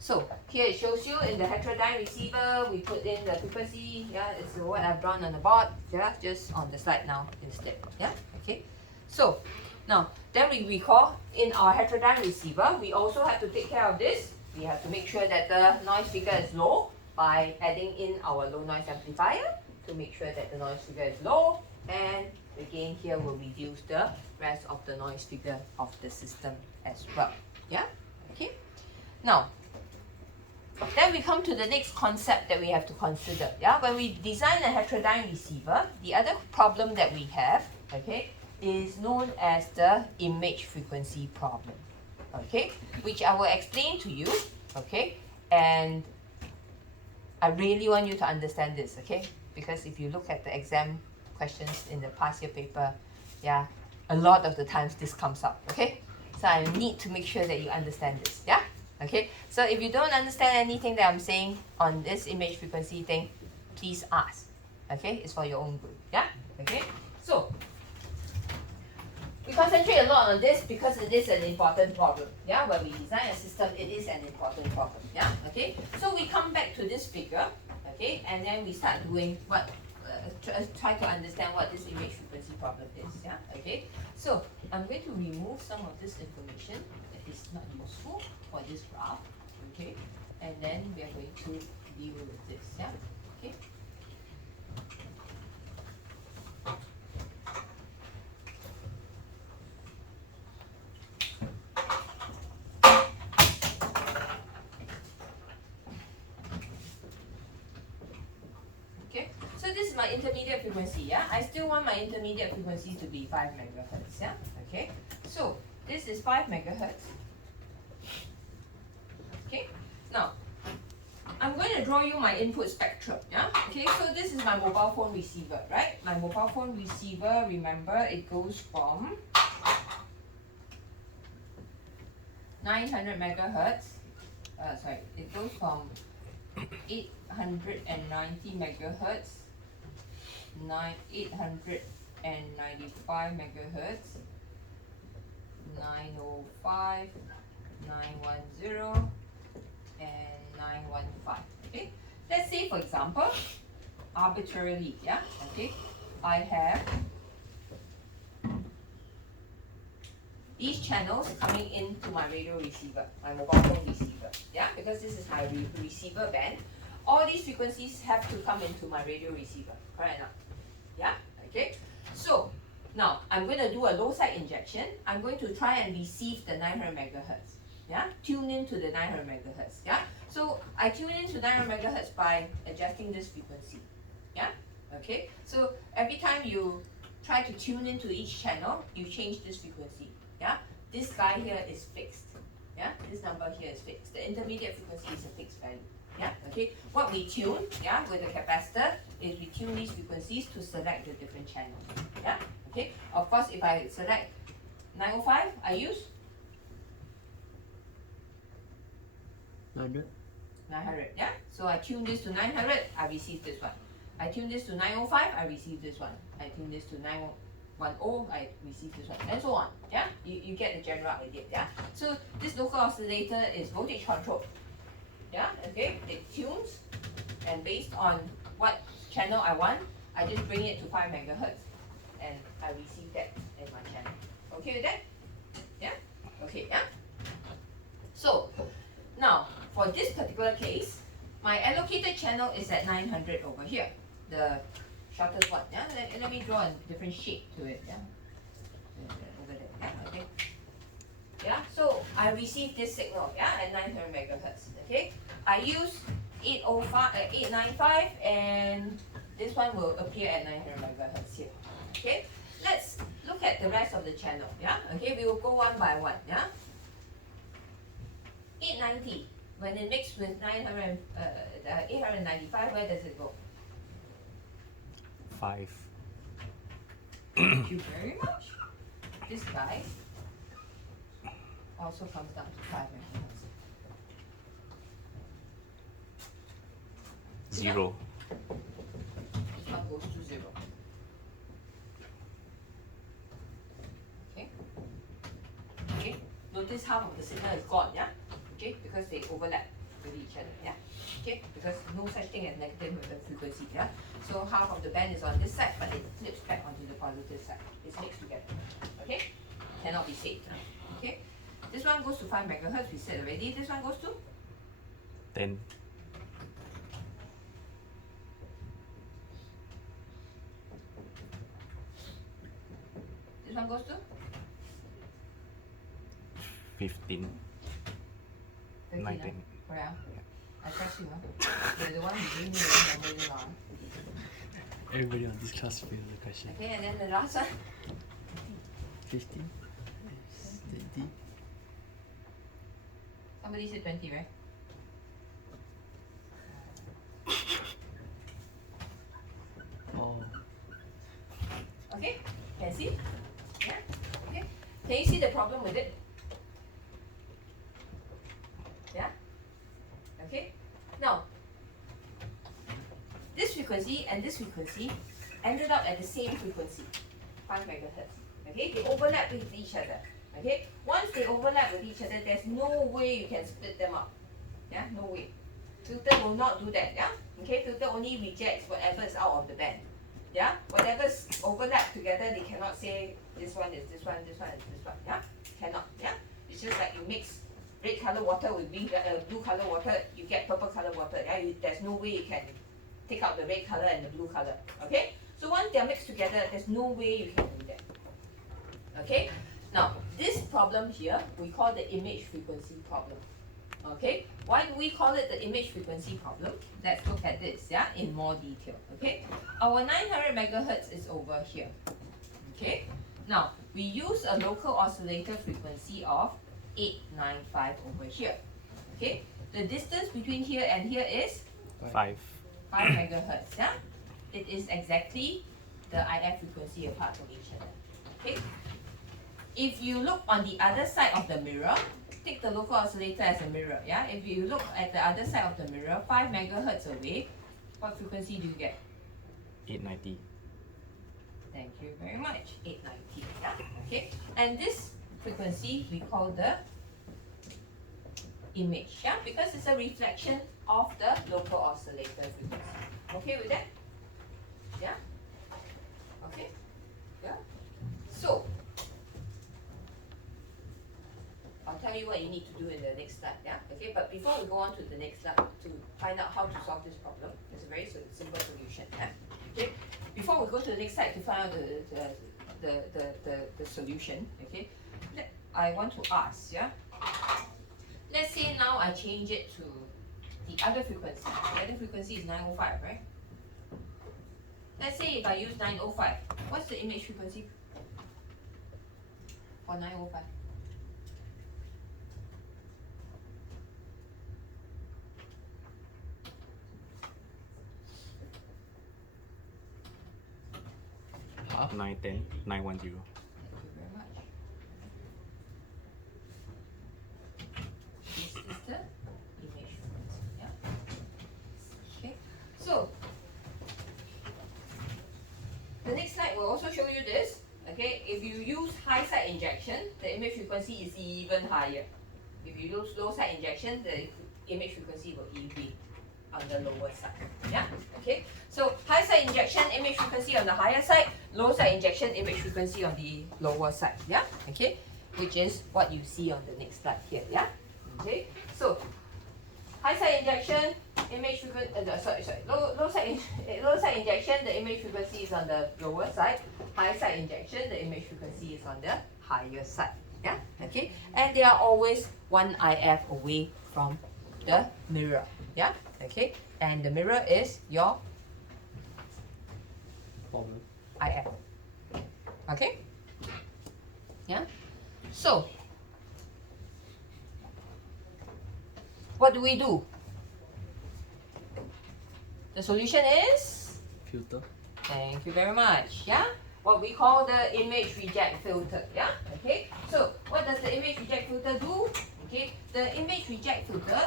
So here it shows you in the heterodyne receiver, we put in the frequency, yeah, it's what I've drawn on the board, yeah, just on the slide now instead, yeah, okay. So now, then we recall in our heterodyne receiver, we also have to take care of this. We have to make sure that the noise figure is low by adding in our low noise amplifier to make sure that the noise figure is low, and again here will reduce the rest of the noise figure of the system as well, yeah, okay. Now, then we come to the next concept that we have to consider. Yeah, when we design a heterodyne receiver, the other problem that we have, okay, is known as the image frequency problem. Okay, which I will explain to you. Okay, and I really want you to understand this. Okay, because if you look at the exam questions in the past year paper, yeah, a lot of the times this comes up. Okay, so I need to make sure that you understand this. Yeah. Okay, so if you don't understand anything that I'm saying on this image frequency thing, please ask. Okay, it's for your own good. Yeah, okay. So we concentrate a lot on this because it is an important problem. Yeah, when we design a system, it is an important problem. Yeah, okay. So we come back to this figure, okay, and then we start doing what try to understand what this image frequency problem is. Yeah, okay. So I'm going to remove some of this information that is not useful for this graph, okay, and then we are going to deal with this, yeah, okay. Okay, so this is my intermediate frequency, yeah. I still want my intermediate frequency to be 5 megahertz, yeah. Okay, so this is 5 megahertz. Okay, now I'm going to draw you my input spectrum. Yeah. Okay, so this is my mobile phone receiver, right? My mobile phone receiver, remember, it goes from 900 megahertz. It goes from 890 megahertz, 895 megahertz, 905, 910. And 915. Okay, let's say for example, arbitrarily, yeah, okay, I have these channels coming into my radio receiver, my mobile phone receiver, yeah, because this is my receiver band. All these frequencies have to come into my radio receiver, correct enough? Yeah, okay. So now I'm going to do a low side injection. I'm going to try and receive the 900 megahertz. Yeah, tune into the 900 megahertz. Yeah, so I tune into 900 megahertz by adjusting this frequency. Yeah, okay. So every time you try to tune into each channel, you change this frequency. Yeah, this guy here is fixed. Yeah, this number here is fixed. The intermediate frequency is a fixed value. Yeah, okay. What we tune, yeah, with the capacitor is we tune these frequencies to select the different channels. Yeah, okay. Of course, if I select 905, I use 900. 900, yeah? So I tune this to 900, I receive this one. I tune this to 905, I receive this one. I tune this to 910, I receive this one, and so on, yeah? You get the general idea, yeah? So this local oscillator is voltage controlled, yeah? Okay, it tunes, and based on what channel I want, I just bring it to 5 megahertz, and I receive that in my channel. Okay with that? Yeah? Okay, yeah? So, now, for this particular case, my allocated channel is at 900 over here, the shortest one. Yeah, let me draw a different shape to it. Yeah, over there. Yeah, okay. Yeah, so I receive this signal. Yeah, at 900 megahertz. Okay, I use 895, and this one will appear at 900 megahertz here. Okay, let's look at the rest of the channel. Yeah, okay, we will go one by one. Yeah. 890, when it mixed with 895, where does it go? 5. Thank you very much. This guy also comes down to 5 megahertz. 0. This one goes to 0. Okay. Okay. Notice half of the signal is gone, yeah? Okay, because they overlap. with each other, yeah? Okay, because no such thing as negative frequency, yeah? So half of the band is on this side, but it flips back onto the positive side. It's mixed together, okay? Cannot be saved, okay? This one goes to 5 megahertz, we said already. This one goes to 10. this one goes to 15. 13, 19. Correct. I trust you, You're the one who gave me the number now. Everybody on this class failed the question. Okay, and then the last one. 15? 20? Somebody said 20, right? Oh. Okay, can you see? Yeah, okay. Can you see the problem with it? Yeah? Okay. Now, this frequency and this frequency ended up at the same frequency, 5 megahertz. Okay, they overlap with each other. Okay, once they overlap with each other, there's no way you can split them up. Yeah, no way. Filter will not do that. Yeah, okay, filter only rejects whatever is out of the band. Yeah, whatever's overlap together, they cannot say this one is this one, this one is this one. Yeah, cannot. Yeah, it's just like you mix red color water with blue color water, you get purple color water. Yeah, there's no way you can take out the red color and the blue color. Okay, so once they're mixed together, there's no way you can do that. Okay, now this problem here we call the image frequency problem. Okay, why do we call it the image frequency problem? Let's look at this, yeah, in more detail. Okay, our 900 megahertz is over here. Okay, now we use a local oscillator frequency of 895 over here. Okay, the distance between here and here is 5. 5 megahertz. Yeah, it is exactly the IF frequency apart from each other. Okay, if you look on the other side of the mirror, take the local oscillator as a mirror. Yeah, if you look at the other side of the mirror, 5 megahertz away, what frequency do you get? 890. Thank you very much. 890. Yeah. Okay, and this frequency we call the image. Yeah, because it's a reflection of the local oscillator frequency. Okay with that? Yeah. Okay. Yeah. So I'll tell you what you need to do in the next slide, yeah? Okay, but before we go on to the next slide to find out how to solve this problem, it's a very simple solution, yeah? Okay, before we go to the next slide to find out the solution, okay, I want to ask, yeah? Let's say now I change it to the other frequency. The other frequency is 905, right? Let's say if I use 905, what's the image frequency for 905? Half? 910. 910. Thank you very much. This is the image frequency, yeah? Okay, so the next slide will also show you this. Okay, if you use high side injection, the image frequency is even higher. If you use low side injection, the image frequency will be on the lower side. Yeah, okay. So high side injection, image frequency on the higher side, low side injection, image frequency on the lower side. Yeah, okay, which is what you see on the next slide here. Yeah, okay. So high side injection, image frequency. Low side injection, the image frequency is on the lower side. High side injection, the image frequency is on the higher side. Yeah, okay. And they are always 1 IF away from the mirror. Yeah, okay. And the mirror is your Problem. IF. Okay? Yeah? So, what do we do? The solution is? Filter. Thank you very much. Yeah? What we call the image reject filter. Yeah? Okay? So, what does the image reject filter do? Okay? The image reject filter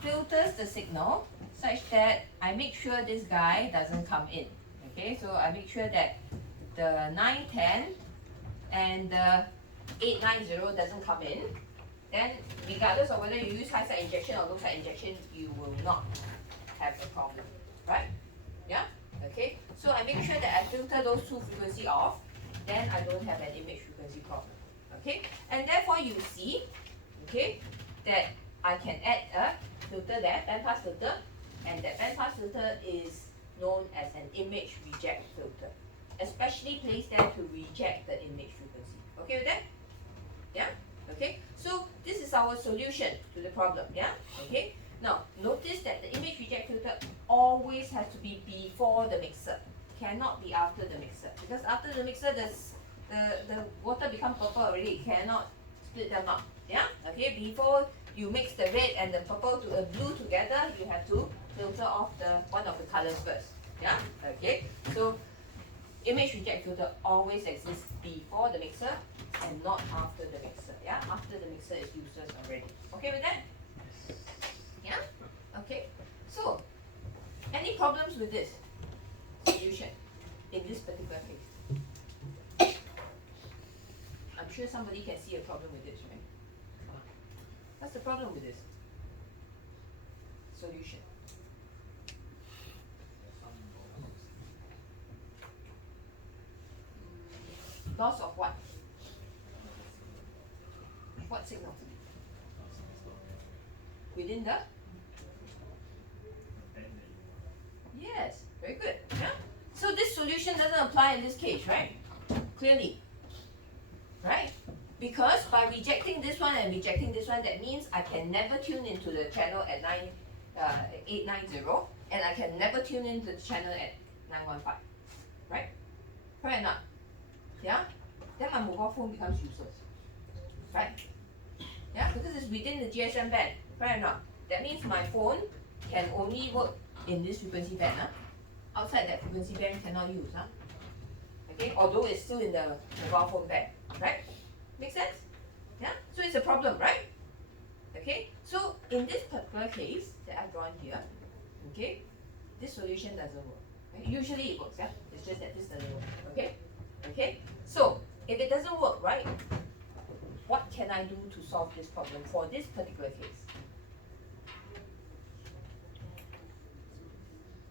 filters the signal such that I make sure this guy doesn't come in. Okay? So, I make sure that the 910 and the 890 doesn't come in. then regardless of whether you use high side injection or low side injection, you will not have a problem, right? Yeah? Okay, so I make sure that I filter those two frequency off, then I don't have an image frequency problem. Okay, and therefore you see, okay, that I can add a filter there, bandpass filter, and that bandpass filter is known as an image reject filter, especially placed there to reject the image frequency. Okay with that? Yeah? Okay, so this is our solution to the problem. Yeah? Okay, now notice that the image reject filter always has to be before the mixer, cannot be after the mixer, because after the mixer the water become purple already, cannot split them up. Yeah? Okay, before you mix the red and the purple to a blue together, you have to filter off the one of the colors first. Yeah? Okay, so image reject filter always exists before the mixer and not after the mixer. Yeah, after the mixer is useless already. Okay with that? Yeah? Okay, so any problems with this solution in this particular case? I'm sure somebody can see a problem with this, right? What's the problem with this solution? Loss of what? What signal? Within the? Yes, very good. Yeah? So this solution doesn't apply in this case, right? Clearly. Right? Because by rejecting this one and rejecting this one, that means I can never tune into the channel at 890, and I can never tune into the channel at 915. Right? Right or not? Yeah? Then my mobile phone becomes useless. Right? Yeah? Because it's within the GSM band. Right or not? That means my phone can only work in this frequency band. Outside that frequency band cannot use. Okay? Although it's still in the mobile phone band. Right? Make sense? Yeah? So it's a problem, right? Okay? So in this particular case that I've drawn here, okay, this solution doesn't work. Okay? Usually it works, yeah? It's just that this doesn't work. Okay? Okay? So if it doesn't work, right? What can I do to solve this problem for this particular case?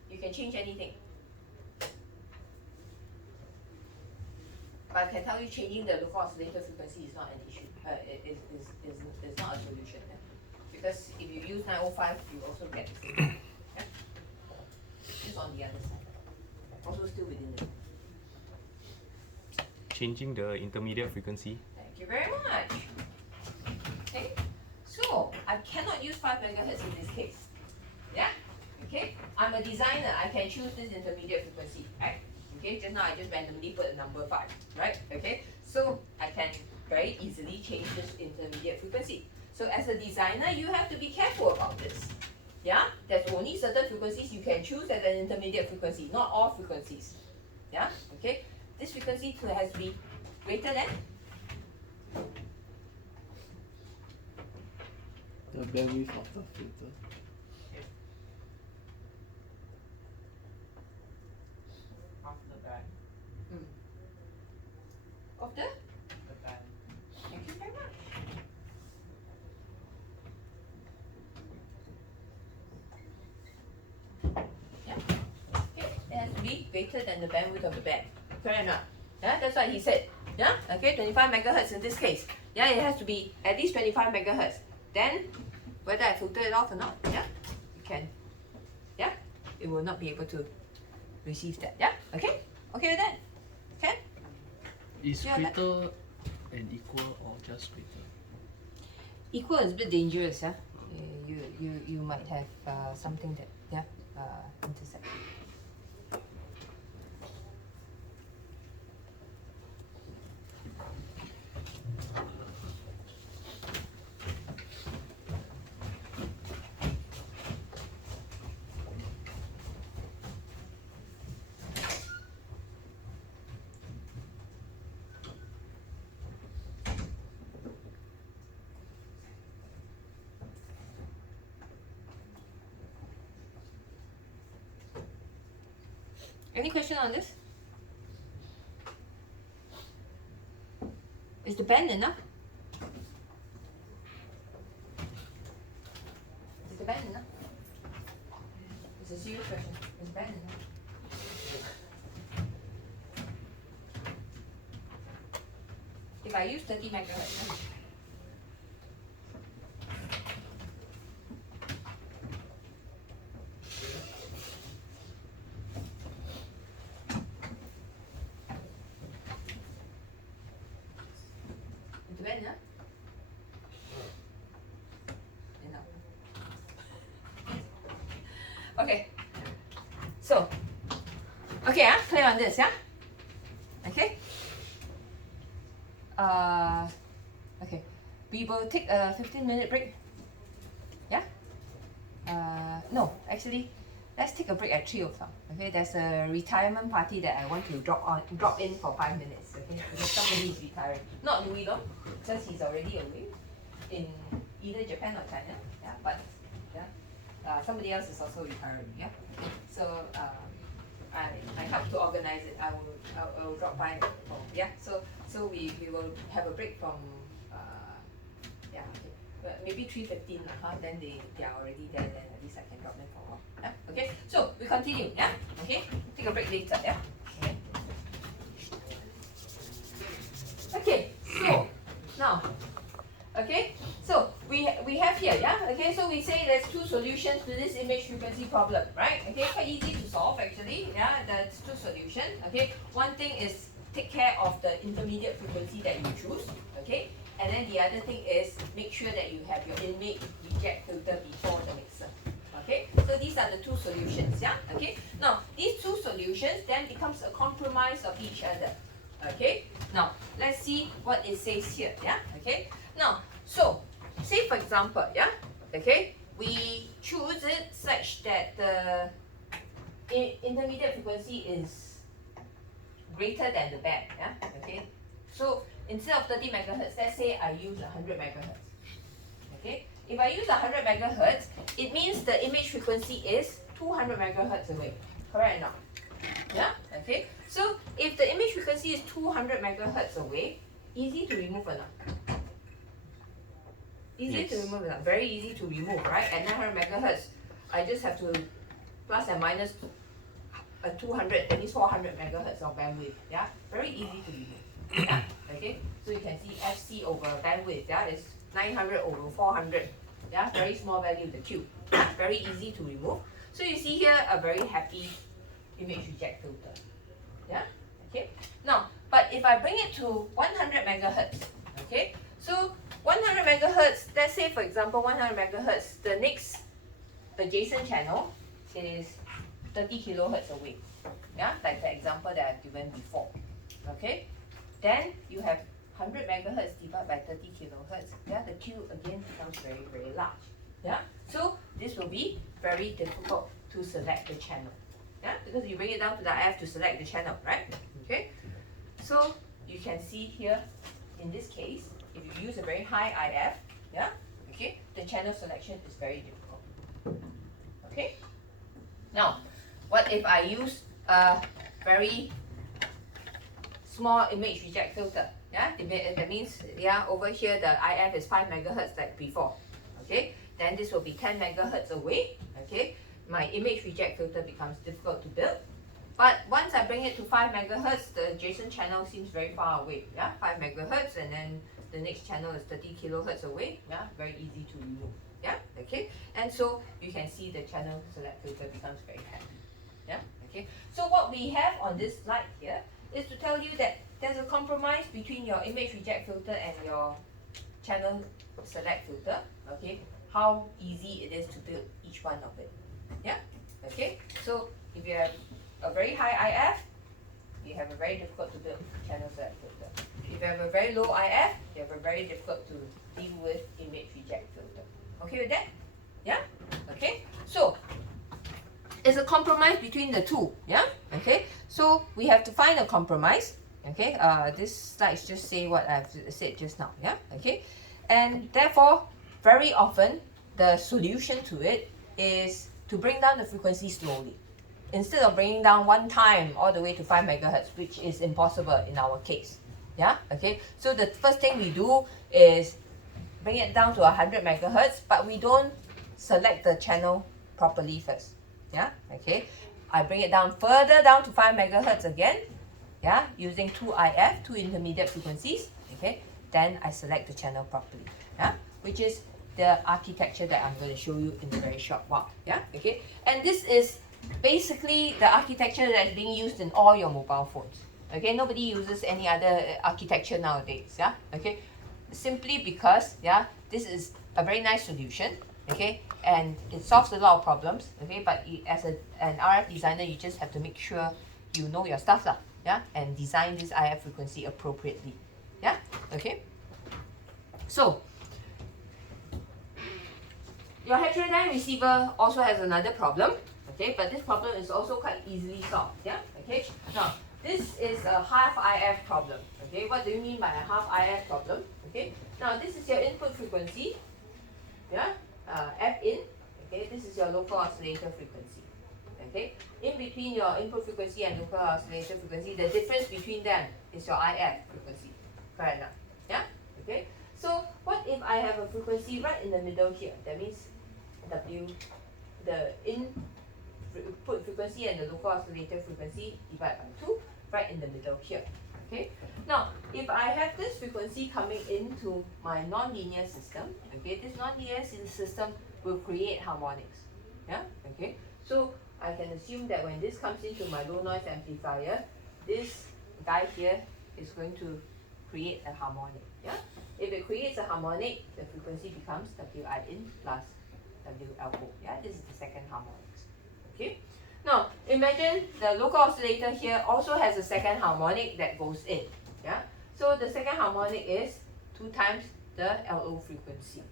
You can change anything. But I can tell you changing the local oscillator frequency is not an issue. Is not a solution. Yeah? Because if you use 905, you also get the same. Yeah? Just on the other side. Also still within the. Changing the intermediate frequency. Thank you very much. Okay, so I cannot use 5 megahertz in this case. Yeah? Okay, I'm a designer, I can choose this intermediate frequency, right? Okay, just now I just randomly put a number 5, right? Okay, so I can very easily change this intermediate frequency. So as a designer, you have to be careful about this. Yeah, there's only certain frequencies you can choose as an intermediate frequency, not all frequencies. Yeah, okay, this frequency has to be greater than the bandwidth of the filter. of the band. Thank you very much. Yeah. Okay. It has to be greater than the bandwidth of the band. Fair enough. Yeah, that's what he said. Yeah. Okay. 25 megahertz in this case. Yeah, it has to be at least 25 megahertz. Then, whether I filter it off or not, yeah, you can. Yeah, it will not be able to receive that. Yeah. Okay. Okay with that. Okay. Is Yeah, greater and equal or just greater? Equal is a bit dangerous, yeah. You might have something that intersect. Any question on this? Is the band enough? if I use 30 megahertz, itu kan ya? Enak. Okay. So, okay, clear on this, yeah? Okay. Okay. We will take a 15-minute break. Yeah. No, actually, let's take a break at 3 o'clock. Okay. There's a retirement party that I want to drop in for 5 minutes. Okay. Because somebody is retiring. Not Louis Long, because he's already away in either Japan or China. Yeah. But yeah, somebody else is also retiring. Yeah. So I help to organize it. I will drop by. Yeah. So we will have a break from yeah. Okay. But maybe 3:15 then they are already there. Then at least I can drop them for a while. Yeah. Okay. So we continue. Yeah. Okay. Take a break later. Yeah. Okay. Okay. So now. Okay, so we have here, yeah? Okay, so we say there's two solutions to this image frequency problem, right? Okay, quite easy to solve actually, yeah? There's two solutions, okay? One thing is take care of the intermediate frequency that you choose, okay? And then the other thing is make sure that you have your image reject filter before the mixer, okay? So these are the two solutions, yeah? Okay, now these two solutions then becomes a compromise of each other, okay? Now, let's see what it says here, yeah? Okay? Now, so, say for example, yeah, okay, we choose it such that the intermediate frequency is greater than the band, yeah, okay. So, instead of 30 megahertz, let's say I use 100 megahertz, okay. If I use 100 megahertz, it means the image frequency is 200 megahertz away, correct or not? Yeah, okay. So, if the image frequency is 200 megahertz away, easy to remove or not? Easy to remove, very easy to remove, right? At 900 megahertz, I just have to plus and minus 200, that means 400 megahertz of bandwidth. Yeah, very easy to remove. Yeah, okay. So you can see FC over bandwidth. Yeah, is 900 over 400. Yeah, very small value, the Q. Yeah, very easy to remove. So you see here a very happy image reject filter. Yeah, okay. Now, but if I bring it to 100 megahertz, okay. So 100 megahertz, let's say for example 100 megahertz, the next adjacent channel is 30 kilohertz away. Yeah, like the example that I've given before. Okay, then you have 100 megahertz divided by 30 kilohertz. Yeah, the Q again becomes very, very large. Yeah, so this will be very difficult to select the channel. Yeah, because you bring it down to the IF to select the channel, right? Okay, so you can see here in this case, if you use a very high IF, yeah, okay, the channel selection is very difficult. Okay. Now, what if I use a very small image reject filter? Yeah, that means yeah, over here the IF is 5 megahertz like before. Okay, then this will be 10 megahertz away. Okay, my image reject filter becomes difficult to build. But once I bring it to 5 megahertz, the adjacent channel seems very far away. Yeah, 5 megahertz, and then the next channel is 30 kilohertz away. Yeah, very easy to remove. Yeah, okay. And so you can see the channel select filter becomes very happy. Yeah, okay. So what we have on this slide here is to tell you that there's a compromise between your image reject filter and your channel select filter. Okay, how easy it is to build each one of it. Yeah, okay. So if you have a very high IF, you have a very difficult to build channel select filter. If you have a very low IF, you have a very difficult to deal with image reject filter. Okay with that? Yeah? Okay? So, it's a compromise between the two. Yeah? Okay? So, we have to find a compromise. Okay? This slides just say what I've said just now. Yeah? Okay? And therefore, very often, the solution to it is to bring down the frequency slowly. Instead of bringing down one time all the way to 5 megahertz, which is impossible in our case. Yeah, okay. So the first thing we do is bring it down to 100 megahertz, but we don't select the channel properly first. Yeah, okay. I bring it down further down to 5 megahertz again. Yeah, using 2 IF, 2 intermediate frequencies. okay, then I select the channel properly, yeah, which is the architecture that I'm going to show you in a very short while, yeah, okay. And this is basically the architecture that's being used in all your mobile phones, okay. Nobody uses any other architecture nowadays, yeah, okay, simply because, yeah, this is a very nice solution, okay, and it solves a lot of problems, okay, but as an RF designer, you just have to make sure you know your stuff lah, yeah, and design this IF frequency appropriately, yeah, okay. So your heterodyne receiver also has another problem, okay, but this problem is also quite easily solved, yeah, okay. Now, this is a half IF problem, okay. What do you mean by a half IF problem, okay? Now, this is your input frequency, yeah, F in, okay, this is your local oscillator frequency, okay. In between your input frequency and local oscillator frequency, the difference between them is your IF frequency, correct now, yeah, okay. So, what if I have a frequency right in the middle here? That means W, the input frequency and the local oscillator frequency divided by 2, right in the middle here, okay. Now, if I have this frequency coming into my nonlinear system, okay, this nonlinear system will create harmonics, yeah, okay. So, I can assume that when this comes into my low noise amplifier, this guy here is going to create a harmonic, yeah. If it creates a harmonic, the frequency becomes Wi in plus WLO, yeah, this is the second harmonics, okay. Now, imagine the local oscillator here also has a second harmonic that goes in, yeah. So, the second harmonic is 2 times the LO frequency,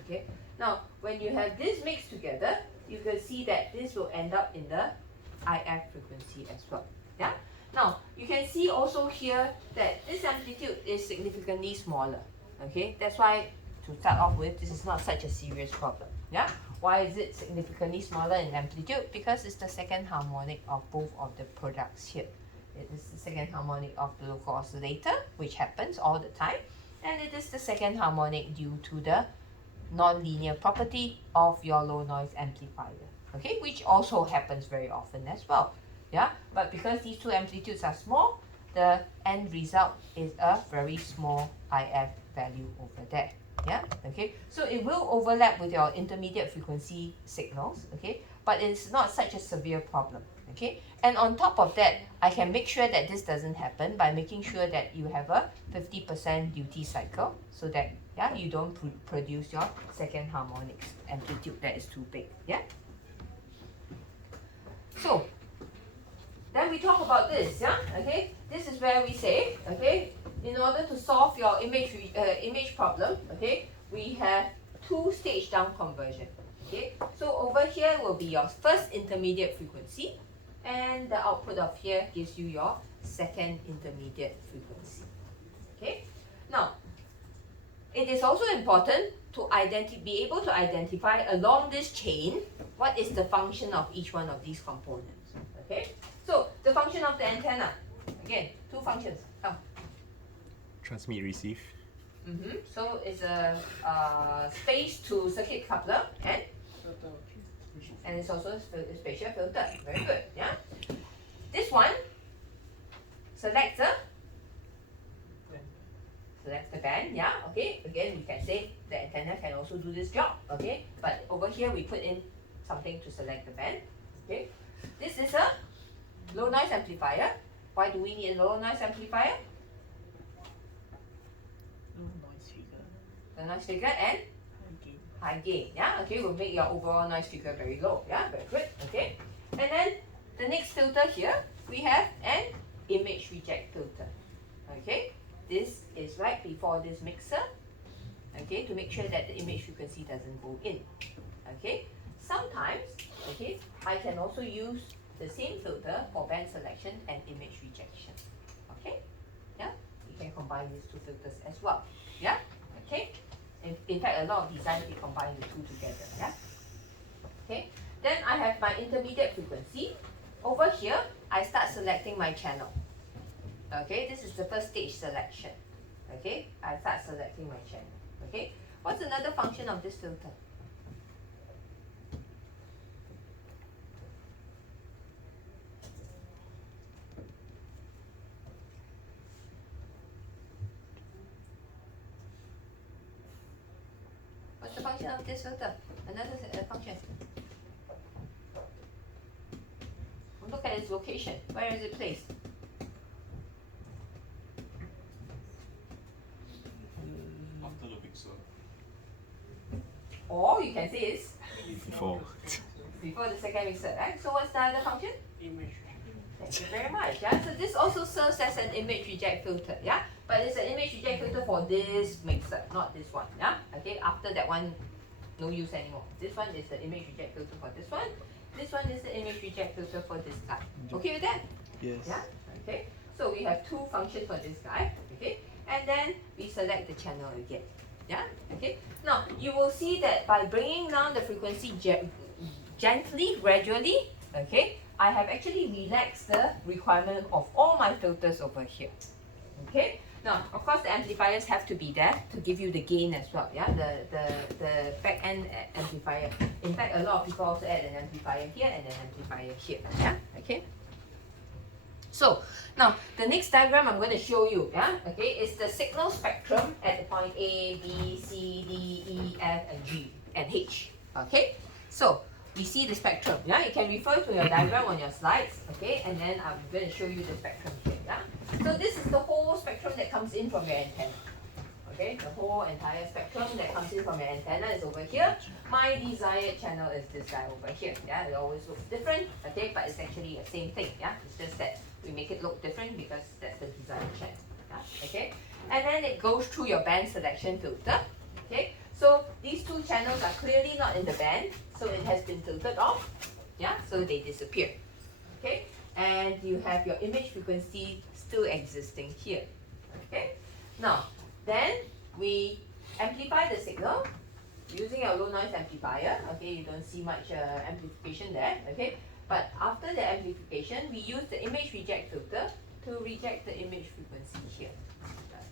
okay. Now, when you have this mixed together, you can see that this will end up in the IF frequency as well, yeah. Now, you can see also here that this amplitude is significantly smaller, okay. That's why, to start off with, this is not such a serious problem, yeah. Why is it significantly smaller in amplitude? Because it's the second harmonic of both of the products here. It is the second harmonic of the local oscillator, which happens all the time, and it is the second harmonic due to the non-linear property of your low noise amplifier, okay, which also happens very often as well, yeah. But because these two amplitudes are small, the end result is a very small IF value over there, yeah, okay. So it will overlap with your intermediate frequency signals, okay, but it's not such a severe problem, okay. And on top of that, I can make sure that this doesn't happen by making sure that you have a 50% duty cycle, so that, yeah, you don't produce your second harmonics amplitude that is too big, yeah. So then we talk about this, yeah, okay. This is where we say, okay, in order to solve your image problem, okay, we have 2-stage down conversion, okay. So over here will be your first intermediate frequency, and the output of here gives you your second intermediate frequency, okay. Now, it is also important to be able to identify along this chain what is the function of each one of these components, okay. So, the function of the antenna, again, 2 functions, come. Transmit, receive. So, it's a space to circuit coupler, and it's also a spatial filter, very good, yeah. This one selects the band, yeah, okay. Again, we can say the antenna can also do this job, okay. But over here, we put in something to select the band, okay. This is a low noise amplifier. Why do we need a low noise amplifier? The noise figure and high gain, yeah, okay, will make your overall noise figure very low, yeah, very good, okay. And then the next filter here, we have an image reject filter, okay. This is right before this mixer, okay, to make sure that the image frequency doesn't go in, okay. Sometimes, okay, I can also use the same filter for band selection and image rejection, okay, yeah, you can combine these 2 filters as well, yeah, okay. In fact, a lot of designs, we combine the 2 together, yeah, okay. Then I have my intermediate frequency. Over here, I start selecting my channel, okay. This is the first stage selection, okay. I start selecting my channel, okay. What's another function of this filter? function of this filter. Another function. Look at its location. Where is it placed? After the mixer. Or you can say it's Before. before the second mixer, right? So what's the other function? Image. Thank you very much. Yeah. So this also serves as an image reject filter. Yeah. But it's an image reject filter for this mixer, not this one. Yeah. Okay. After that one, no use anymore. This one is the image reject filter for this one. This one is the image reject filter for this guy. Okay with that? Yes. Yeah. Okay. So we have two functions for this guy. Okay. And then we select the channel again. Yeah. Okay. Now you will see that by bringing down the frequency gently, gradually, okay, I have actually relaxed the requirement of all my filters over here. Okay. Now, of course, the amplifiers have to be there to give you the gain as well. Yeah, the back end amplifier. In fact, a lot of people also add an amplifier here and an amplifier here. Yeah. Okay. So now the next diagram I'm going to show you, yeah, okay, is the signal spectrum at the point A, B, C, D, E, F, and G and H. Okay, so we see the spectrum. Yeah, you can refer to your diagram on your slides. Okay, and then I'm going to show you the spectrum here. Yeah, so this is the whole spectrum that comes in from your antenna. Okay, the whole entire spectrum that comes in from your antenna is over here. My desired channel is this guy over here. Yeah, it always looks different. Okay, but it's actually the same thing. Yeah, it's just that we make it look different because that's the desired channel. Yeah, okay, and then it goes through your band selection filter. Okay, so these two channels are clearly not in the band, so it has been filtered off. Yeah, so they disappear. Okay, and you have your image frequency still existing here. Okay, now then we amplify the signal using our low noise amplifier. Okay, you don't see much amplification there. Okay, but after the amplification, we use the image reject filter to reject the image frequency here.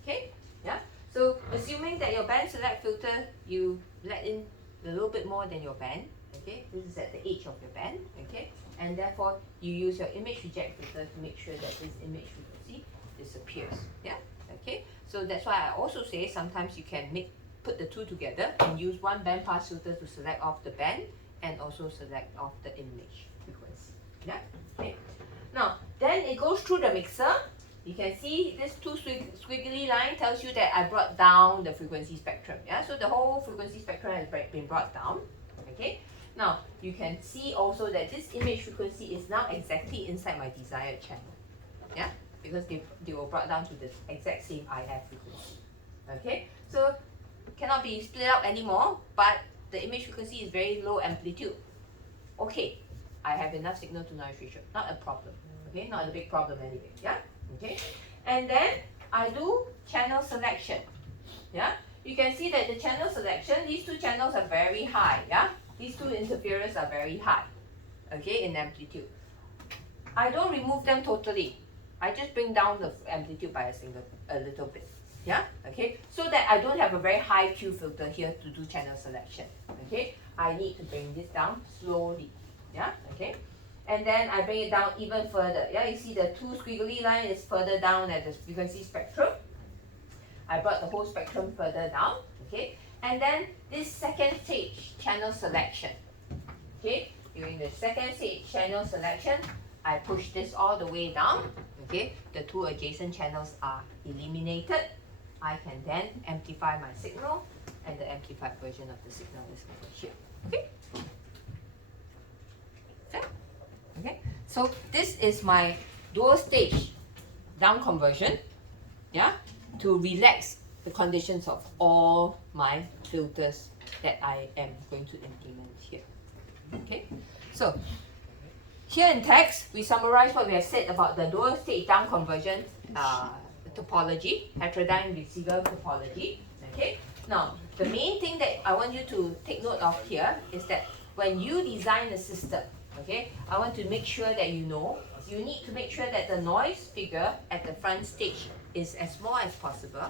Okay, yeah. So assuming that your band select filter, you let in a little bit more than your band. Okay, this is at the edge of your band. Okay, and therefore you use your image reject filter to make sure that this image frequency disappears. Yeah. Okay, so that's why I also say sometimes you can put the two together and use one band pass filter to select off the band and also select off the image frequency. Yeah. Okay. Now then it goes through the mixer. You can see this two squiggly line tells you that I brought down the frequency spectrum. Yeah. So the whole frequency spectrum has been brought down. Okay. Now you can see also that this image frequency is now exactly inside my desired channel. Yeah. Because they were brought down to the exact same IF frequency. Okay, so cannot be split up anymore, but the image frequency is very low amplitude. Okay, I have enough signal to noise ratio, not a problem. Okay, not a big problem anyway. Yeah, okay, and then I do channel selection. Yeah, you can see that the channel selection, these two channels are very high. Yeah, these two interferers are very high. Okay, in amplitude. I don't remove them totally. I just bring down the amplitude by a little bit. Yeah, okay, so that I don't have a very high Q filter here to do channel selection. Okay, I need to bring this down slowly. Yeah, okay, and then I bring it down even further. Yeah, you see the two squiggly line is further down at the frequency spectrum. I brought the whole spectrum further down. Okay, and then this second stage channel selection. Okay, during the second stage channel selection, I push this all the way down. Okay, the two adjacent channels are eliminated. I can then amplify my signal, and the amplified version of the signal is over here. Okay. Okay. So this is my dual stage down conversion. Yeah, to relax the conditions of all my filters that I am going to implement here. Okay. So here in text, we summarize what we have said about the dual stage down conversion topology, heterodyne receiver topology. Okay. Now, the main thing that I want you to take note of here is that when you design a system, okay, I want to make sure that you need to make sure that the noise figure at the front stage is as small as possible,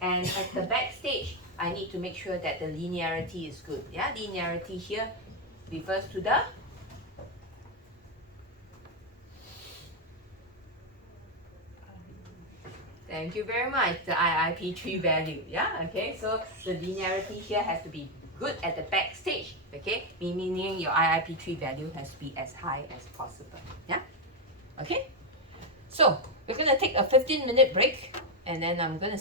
and at the back stage, I need to make sure that the linearity is good. Yeah, linearity here refers to the Thank you very much. The IIP3 value. Yeah, okay. So the linearity here has to be good at the back stage, okay? Meaning your IIP3 value has to be as high as possible. Yeah? Okay? So, we're going to take a 15-minute break, and then I'm going to